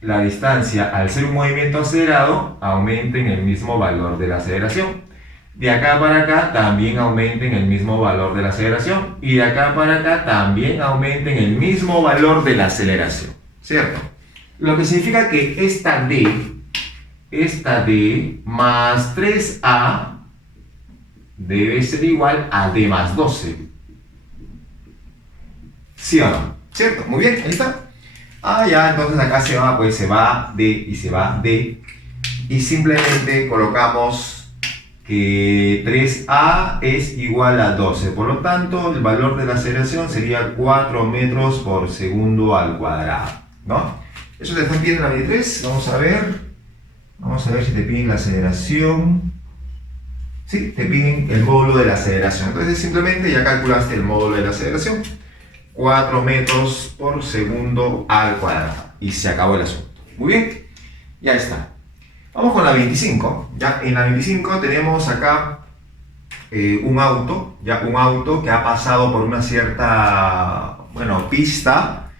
la distancia al ser un movimiento acelerado aumenta en el mismo valor de la aceleración. De acá para acá también aumenta en el mismo valor de la aceleración. Y de acá para acá también aumenta en el mismo valor de la aceleración, ¿cierto? Lo que significa que esta D más 3A debe ser igual a D más 12. ¿Sí o no? ¿Cierto? Muy bien, ahí está. Ya, entonces acá se va D y se va D. Y simplemente colocamos que 3A es igual a 12. Por lo tanto, el valor de la aceleración sería 4 metros por segundo al cuadrado, ¿no? Eso te están pidiendo en la 23. Vamos a ver si te piden la aceleración. Sí, te piden el módulo de la aceleración. Entonces simplemente ya calculaste el módulo de la aceleración. 4 metros por segundo al cuadrado. Y se acabó el asunto. Muy bien, ya está. Vamos con la 25. Ya en la 25 tenemos acá un auto que ha pasado por una cierta, pista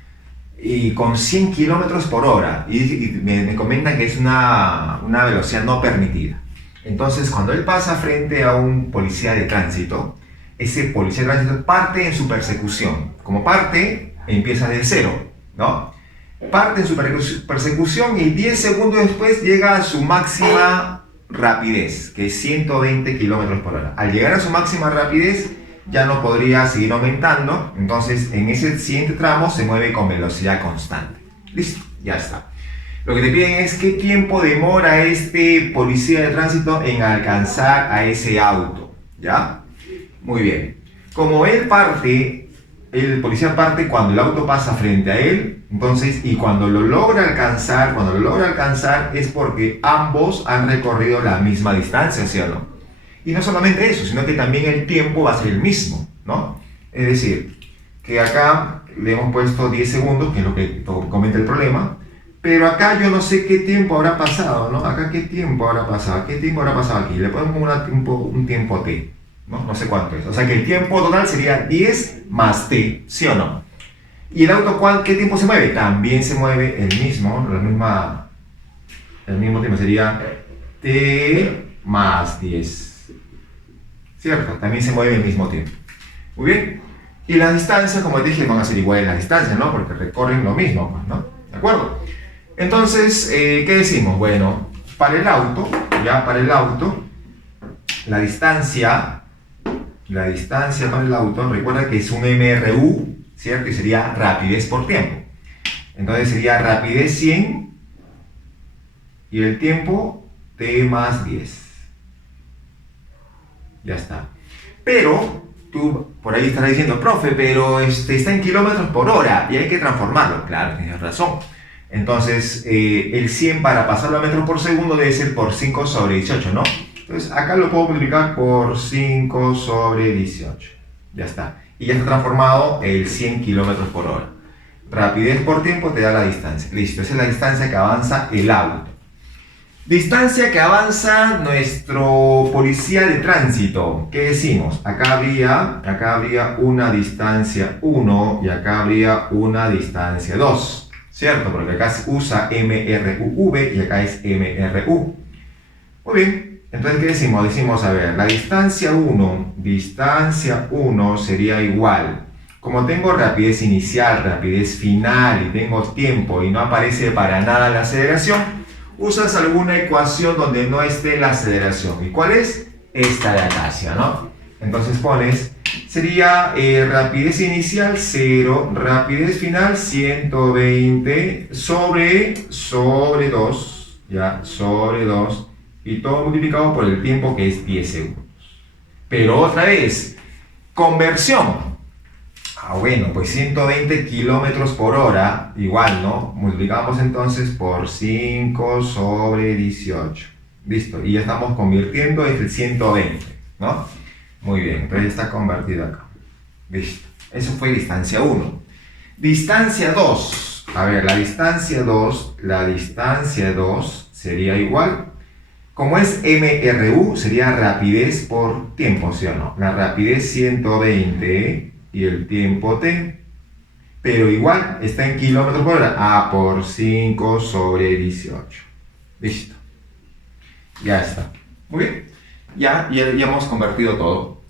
y con 100 kilómetros por hora. Y me comentan que es una velocidad no permitida. Entonces, cuando él pasa frente a un policía de tránsito, ese policía de tránsito parte en su persecución. Como parte, empieza de 0, ¿no? Parte en su persecución y 10 segundos después llega a su máxima rapidez, que es 120 kilómetros por hora. Al llegar a su máxima rapidez, ya no podría seguir aumentando, entonces en ese siguiente tramo se mueve con velocidad constante. Listo, ya está. Lo que te piden es qué tiempo demora este policía de tránsito en alcanzar a ese auto, ¿ya? Muy bien. Como el policía parte cuando el auto pasa frente a él, entonces, y cuando lo logra alcanzar es porque ambos han recorrido la misma distancia, ¿sí o no? Y no solamente eso, sino que también el tiempo va a ser el mismo, ¿no? Es decir, que acá le hemos puesto 10 segundos, que es lo que comenta el problema, pero acá yo no sé qué tiempo habrá pasado, ¿no? Acá qué tiempo habrá pasado, qué tiempo habrá pasado aquí. Le ponemos un tiempo t, ¿no? No sé cuánto es. O sea que el tiempo total sería 10 más t, ¿sí o no? ¿Y el auto qué tiempo se mueve? También se mueve el mismo tiempo, sería t más 10. ¿Cierto? También se mueve el mismo tiempo. Muy bien. Y las distancias, como te dije, van a ser iguales las distancias, ¿no? Porque recorren lo mismo, pues, ¿no? ¿De acuerdo? Entonces, ¿qué decimos? Bueno, para el auto, la distancia para el auto, recuerda que es un MRU, ¿cierto? Y sería rapidez por tiempo. Entonces sería rapidez 100 y el tiempo t más 10. Ya está. Pero tú por ahí estarás diciendo, profe, pero está en kilómetros por hora y hay que transformarlo. Claro, tienes razón. Entonces, el 100 para pasarlo a metros por segundo debe ser por 5 sobre 18, ¿no? Entonces, acá lo puedo multiplicar por 5 sobre 18. Ya está. Y ya está transformado el 100 kilómetros por hora. Rapidez por tiempo te da la distancia. Listo, esa es la distancia que avanza el auto. Distancia que avanza nuestro policía de tránsito. ¿Qué decimos? Acá habría una distancia 1 y acá habría una distancia 2. ¿Cierto? Porque acá se usa MRUV y acá es MRU. Muy bien. Entonces, ¿qué decimos? Decimos, a ver, la distancia 1 sería igual. Como tengo rapidez inicial, rapidez final y tengo tiempo y no aparece para nada la aceleración, usas alguna ecuación donde no esté la aceleración. ¿Y cuál es? Esta de acá, ¿sí, no? Entonces pones, sería rapidez inicial 0, rapidez final 120 sobre 2, ¿ya? Sobre 2, y todo multiplicado por el tiempo que es 10 segundos. Pero otra vez, conversión. Bueno, pues 120 kilómetros por hora, igual, ¿no? Multiplicamos entonces por 5 sobre 18. Listo, y ya estamos convirtiendo el 120, ¿no? Muy bien, entonces ya está convertido acá. Listo, eso fue distancia 1. Distancia 2. A ver, la distancia 2 sería igual. Como es MRU, sería rapidez por tiempo, ¿sí o no? La rapidez 120 y el tiempo t, pero igual está en kilómetros por hora, por 5 sobre 18. Listo. Ya está. Muy bien. Ya hemos convertido todo.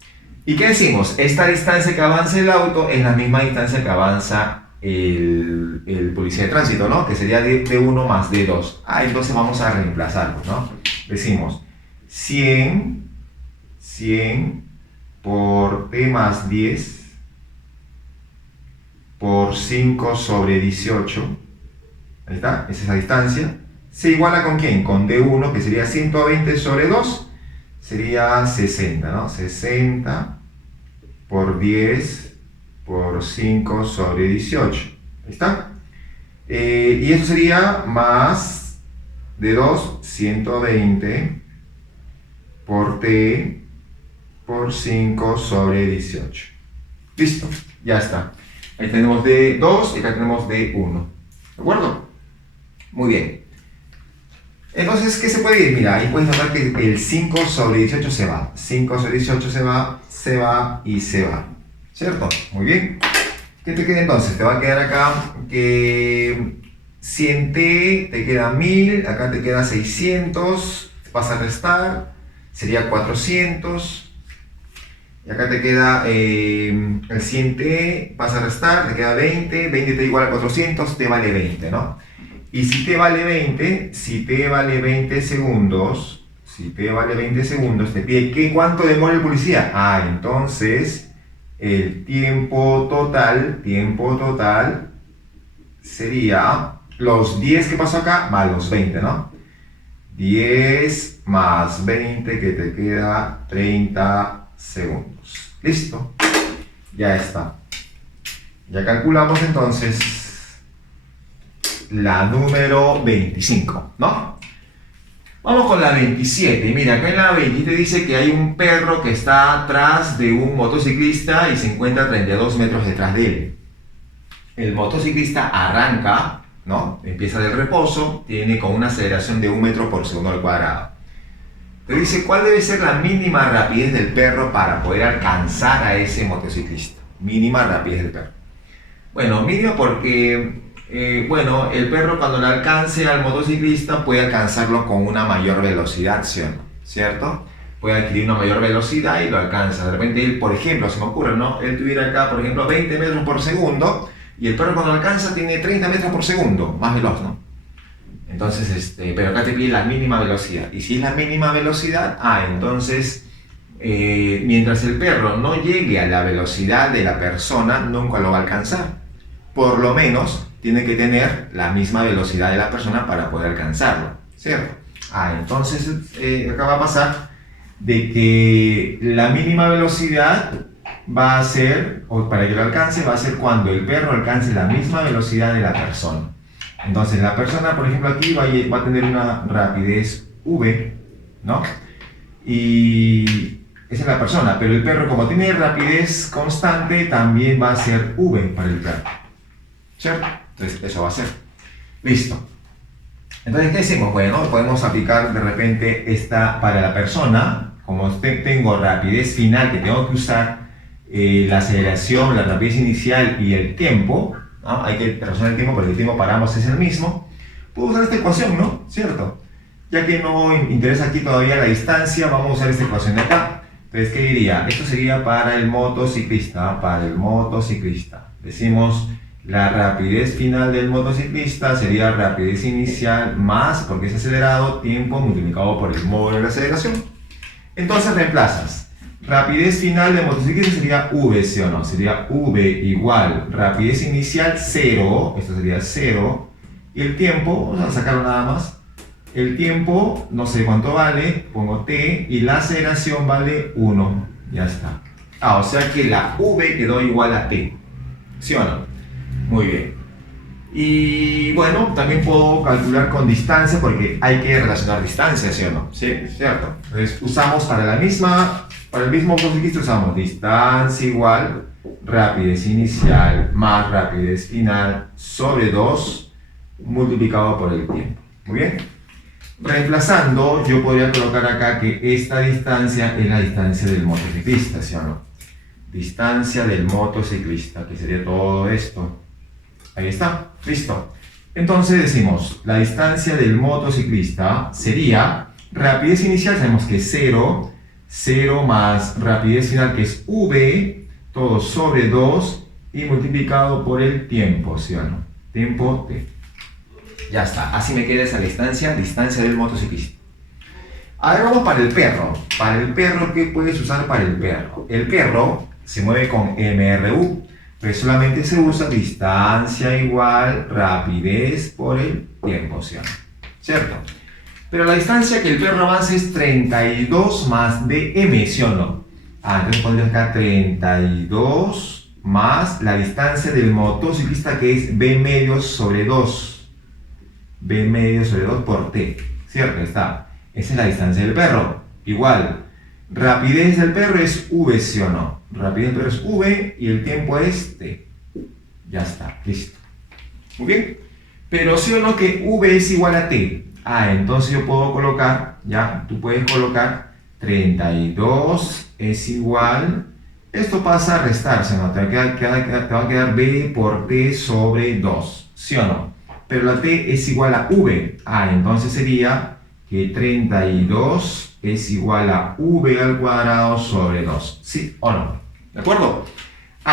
¿Y qué decimos? Esta distancia que avanza el auto es la misma distancia que avanza el policía de tránsito, ¿no? Que sería D1 más D2. Entonces vamos a reemplazarlo, ¿no? Decimos 100 por t más 10 por 5 sobre 18, ahí está, esa es la distancia, se iguala con ¿quién? Con D1, que sería 120 sobre 2, sería 60, ¿no? 60 por 10 por 5 sobre 18, ahí está. Y eso sería más D2, 120 por T por 5 sobre 18. Listo, ya está. Ahí tenemos D2 y acá tenemos D1. ¿De acuerdo? Muy bien. Entonces, ¿qué se puede ir? Mira, ahí puedes notar que el 5 sobre 18 se va. 5 sobre 18 se va y se va. ¿Cierto? Muy bien. ¿Qué te queda entonces? Te va a quedar acá que 100t, te queda 1000, acá te queda 600, vas a restar, sería 400. Y acá te queda el 100t, vas a restar, te queda 20, 20t igual a 400, t vale 20, ¿no? Y si t vale 20 segundos, te pide ¿cuánto demora el policía? Entonces el tiempo total sería los 10 que pasó acá más los 20, ¿no? 10 más 20 que te queda 30 segundos. Listo. Ya está. Ya calculamos entonces la número 25, ¿no? Vamos con la 27. Mira, acá en la 27 dice que hay un perro que está atrás de un motociclista y se encuentra 32 metros detrás de él. El motociclista arranca, ¿no? Empieza del reposo, tiene con una aceleración de 1 metro por segundo al cuadrado. Te dice cuál debe ser la mínima rapidez del perro para poder alcanzar a ese motociclista. Mínima rapidez del perro. Bueno, mínima porque, bueno, el perro cuando le alcance al motociclista puede alcanzarlo con una mayor velocidad, ¿sí o no? ¿Cierto? Puede adquirir una mayor velocidad y lo alcanza. De repente él, por ejemplo, se me ocurre, ¿no? Él tuviera acá, por ejemplo, 20 metros por segundo y el perro cuando lo alcanza tiene 30 metros por segundo, más veloz, ¿no? Entonces, pero acá te pide la mínima velocidad. Y si es la mínima velocidad, entonces, mientras el perro no llegue a la velocidad de la persona, nunca lo va a alcanzar. Por lo menos, tiene que tener la misma velocidad de la persona para poder alcanzarlo, ¿cierto? Entonces, acá va a pasar de que la mínima velocidad va a ser, o para que lo alcance, va a ser cuando el perro alcance la misma velocidad de la persona. Entonces la persona, por ejemplo, aquí va a tener una rapidez v, ¿no? Y esa es la persona, pero el perro, como tiene rapidez constante, también va a ser v para el perro, ¿cierto? Entonces eso va a ser. Listo. Entonces, ¿qué decimos? Bueno, podemos aplicar de repente esta para la persona, como tengo rapidez final que tengo que usar, la aceleración, la rapidez inicial y el tiempo, ¿no? Hay que relacionar el tiempo porque el tiempo para ambos es el mismo. Puedo usar esta ecuación, ¿no? ¿Cierto? Ya que no interesa aquí todavía la distancia, vamos a usar esta ecuación de acá. Entonces, ¿qué diría? Esto sería para el motociclista, para el motociclista. Decimos, la rapidez final del motociclista sería rapidez inicial más, porque es acelerado, tiempo multiplicado por el módulo de la aceleración. Entonces reemplazas. Rapidez final del motociclista sería v, ¿sí o no? Sería v igual rapidez inicial 0, esto sería 0, y el tiempo, vamos a sacarlo nada más, el tiempo, no sé cuánto vale, pongo t, y la aceleración vale 1, ya está. O sea que la v quedó igual a t, ¿sí o no? Muy bien. Y bueno, también puedo calcular con distancia porque hay que relacionar distancia, ¿sí o no? Sí, cierto. Entonces usamos para el mismo motociclista usamos distancia igual rapidez inicial más rapidez final sobre 2 multiplicado por el tiempo. Muy bien. Reemplazando, yo podría colocar acá que esta distancia es la distancia del motociclista, ¿sí o no? Distancia del motociclista, que sería todo esto. Ahí está, listo. Entonces decimos, la distancia del motociclista sería rapidez inicial, sabemos que es 0, 0 más rapidez final que es v, todo sobre 2 y multiplicado por el tiempo, ¿sí o no? Tiempo t. Ya está, así me queda esa distancia del motociclista. Ahora vamos para el perro. Para el perro, ¿qué puedes usar para el perro? El perro se mueve con MRU. Pues solamente se usa distancia igual rapidez por el tiempo, ¿cierto? Pero la distancia que el perro avanza es 32 más dm, ¿sí o no? Entonces pondremos acá 32 más la distancia del motociclista que es b medio sobre 2. b medio sobre 2 por t, ¿cierto? Está. Esa es la distancia del perro. Igual. Rapidez del perro es v, ¿sí o no? Rapidez del perro es v y el tiempo es t. Ya está, listo. Muy bien. Pero sí o no que v es igual a t. Entonces yo puedo colocar, ya, tú puedes colocar 32 es igual. Esto pasa a restarse, ¿no? Te va a quedar b por t sobre 2, ¿sí o no? Pero la t es igual a v. Entonces sería que 32 es igual a v al cuadrado sobre 2. ¿Sí o no? ¿De acuerdo?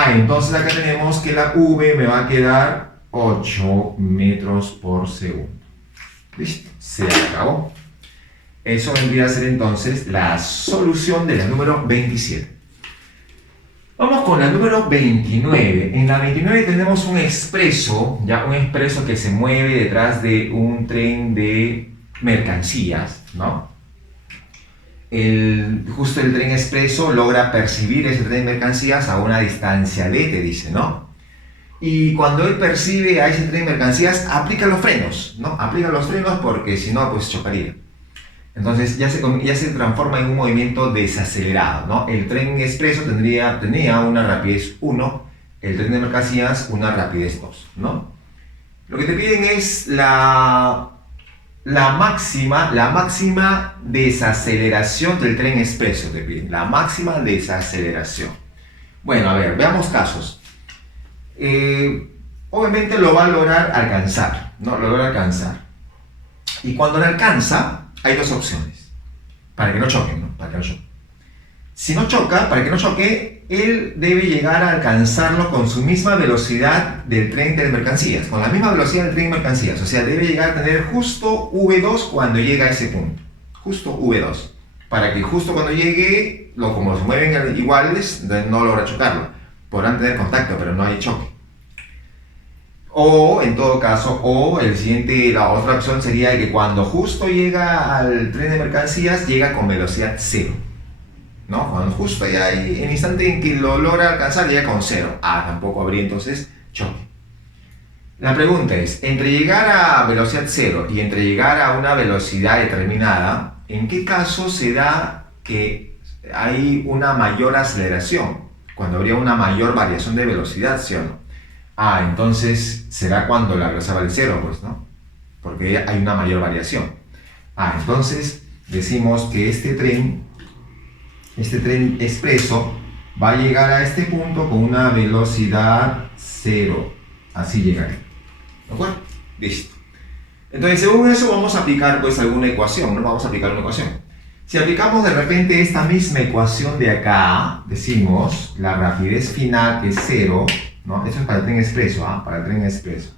Entonces acá tenemos que la v me va a quedar 8 metros por segundo. Listo, se acabó. Eso vendría a ser entonces la solución de la número 27. Vamos con la número 29. En la 29 tenemos un expreso, ya un expreso que se mueve detrás de un tren de mercancías, ¿no? Justo el tren expreso logra percibir ese tren de mercancías a una distancia d, te dice, ¿no? Y cuando él percibe a ese tren de mercancías, aplica los frenos, ¿no? Aplica los frenos porque si no, pues chocaría. Entonces ya se transforma en un movimiento desacelerado, ¿no? El tren expreso tenía una rapidez 1, el tren de mercancías una rapidez 2, ¿no? Lo que te piden es la máxima desaceleración del tren expreso, te piden, la máxima desaceleración. Bueno, a ver, veamos casos. Obviamente lo va a lograr alcanzar, ¿no? Lo logra alcanzar. Y cuando lo alcanza, hay dos opciones. Para que no choquen, ¿no? Para que no choquen. Si no choca, para que no choque, él debe llegar a alcanzarlo con su misma velocidad del tren de mercancías, con la misma velocidad del tren de mercancías. O sea, debe llegar a tener justo V2 cuando llega a ese punto. Justo V2. Para que justo cuando llegue, como se mueven iguales, no logra chocarlo. Podrán tener contacto, pero no hay choque. O, en todo caso, la otra opción sería que cuando justo llega al tren de mercancías, llega con velocidad 0. ¿No? Cuando justo ya hay, en el instante en que lo logra alcanzar, llega con 0. Tampoco habría entonces choque. La pregunta es, entre llegar a velocidad 0 y entre llegar a una velocidad determinada, ¿en qué caso se da que hay una mayor aceleración? Cuando habría una mayor variación de velocidad, ¿sí o no? Entonces será cuando la velocidad vale 0, pues, ¿no? Porque hay una mayor variación. Entonces decimos que este tren expreso va a llegar a este punto con una velocidad 0. Así llegará. ¿De acuerdo? Listo. Entonces, según eso, vamos a aplicar pues alguna ecuación, ¿no? Vamos a aplicar una ecuación. Si aplicamos de repente esta misma ecuación de acá, decimos la rapidez final es 0, ¿no? Eso es para el tren expreso, para el tren expreso.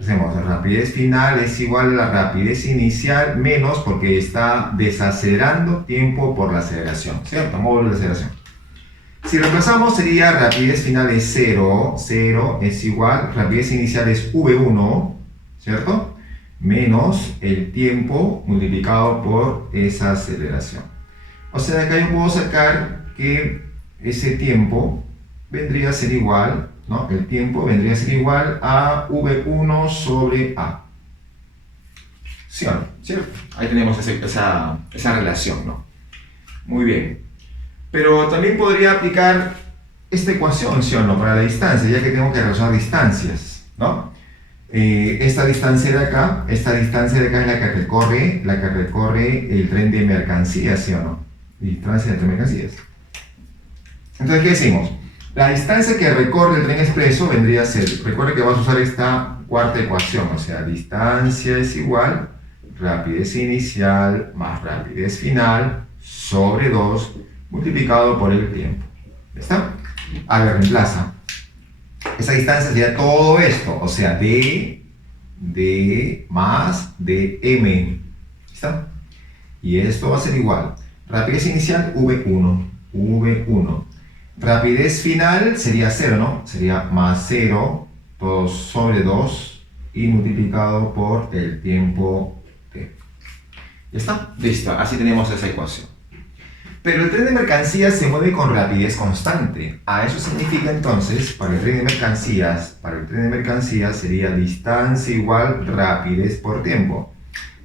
Hacemos la rapidez final es igual a la rapidez inicial menos porque está desacelerando tiempo por la aceleración, ¿cierto? Módulo de aceleración. Si reemplazamos sería rapidez final es 0, 0 es igual, rapidez inicial es V1, ¿cierto? Menos el tiempo multiplicado por esa aceleración. O sea, acá yo puedo sacar que ese tiempo vendría a ser igual, ¿no? El tiempo vendría a ser igual a V1 sobre A. ¿Sí o no? ¿Cierto? Ahí tenemos esa relación, ¿no? Muy bien. Pero también podría aplicar esta ecuación, ¿sí o no? Para la distancia, ya que tengo que relacionar distancias, ¿no? Esta distancia de acá es la que recorre el tren de mercancías, ¿sí o no? Distancia de mercancías. Entonces, ¿qué decimos? La distancia que recorre el tren expreso vendría a ser, recuerda que vas a usar esta cuarta ecuación, o sea, distancia es igual, rapidez inicial más rapidez final sobre 2 multiplicado por el tiempo. ¿Está? A ver, reemplaza. Esa distancia sería todo esto, o sea, d más dm. ¿Está? Y esto va a ser igual. Rapidez inicial, v1. Rapidez final sería 0, ¿no? Sería más 0, todo sobre 2 y multiplicado por el tiempo t. ¿Ya está? Listo, así tenemos esa ecuación. Pero el tren de mercancías se mueve con rapidez constante. Eso significa entonces, para el tren de mercancías sería distancia igual rapidez por tiempo.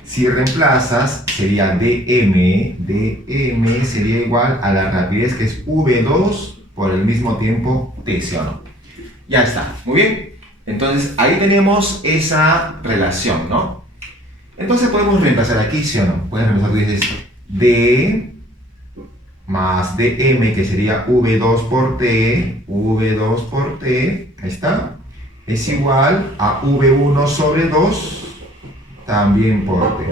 Si reemplazas, sería dm sería igual a la rapidez que es v2 por el mismo tiempo t, ¿sí o no? Ya está, muy bien. Entonces ahí tenemos esa relación, ¿no? Entonces podemos reemplazar aquí, ¿sí o no? Puedes reemplazar, tú dices d más dm, que sería v2 por t, ahí está, es igual a v1 sobre 2, también por t.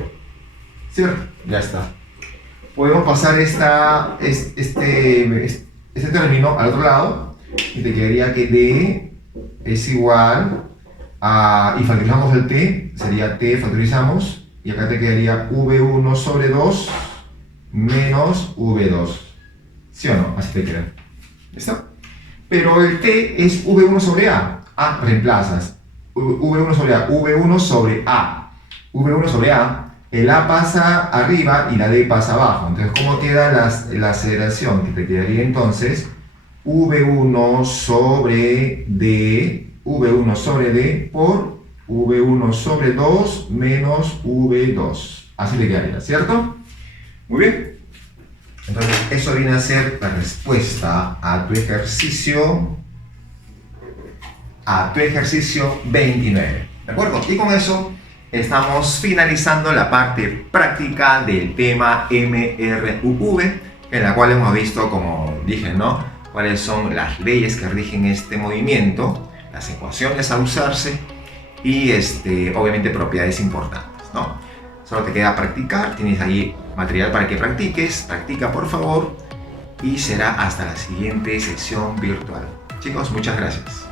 ¿Cierto? Ya está. Podemos pasar este término al otro lado y te quedaría que d es igual a, y factorizamos el t, sería t, factorizamos, y acá te quedaría v1 sobre 2 menos v2. ¿Sí o no? Así te queda. ¿Listo? pero el t es v1 sobre a. Reemplazas. v1 sobre a, v1 sobre a. v1 sobre a. El a pasa arriba y la d pasa abajo. Entonces, ¿cómo queda la aceleración? Que te quedaría entonces v1 sobre d, v1 sobre d por v1 sobre 2 menos v2. Así te quedaría, ¿cierto? Muy bien. Entonces, eso viene a ser la respuesta a tu ejercicio 29. ¿De acuerdo? Y con eso estamos finalizando la parte práctica del tema MRUV, en la cual hemos visto, como dije, ¿no?, cuáles son las leyes que rigen este movimiento, las ecuaciones a usarse y obviamente propiedades importantes, ¿no? Solo te queda practicar, tienes ahí material para que practiques, practica por favor y será hasta la siguiente sesión virtual. Chicos, muchas gracias.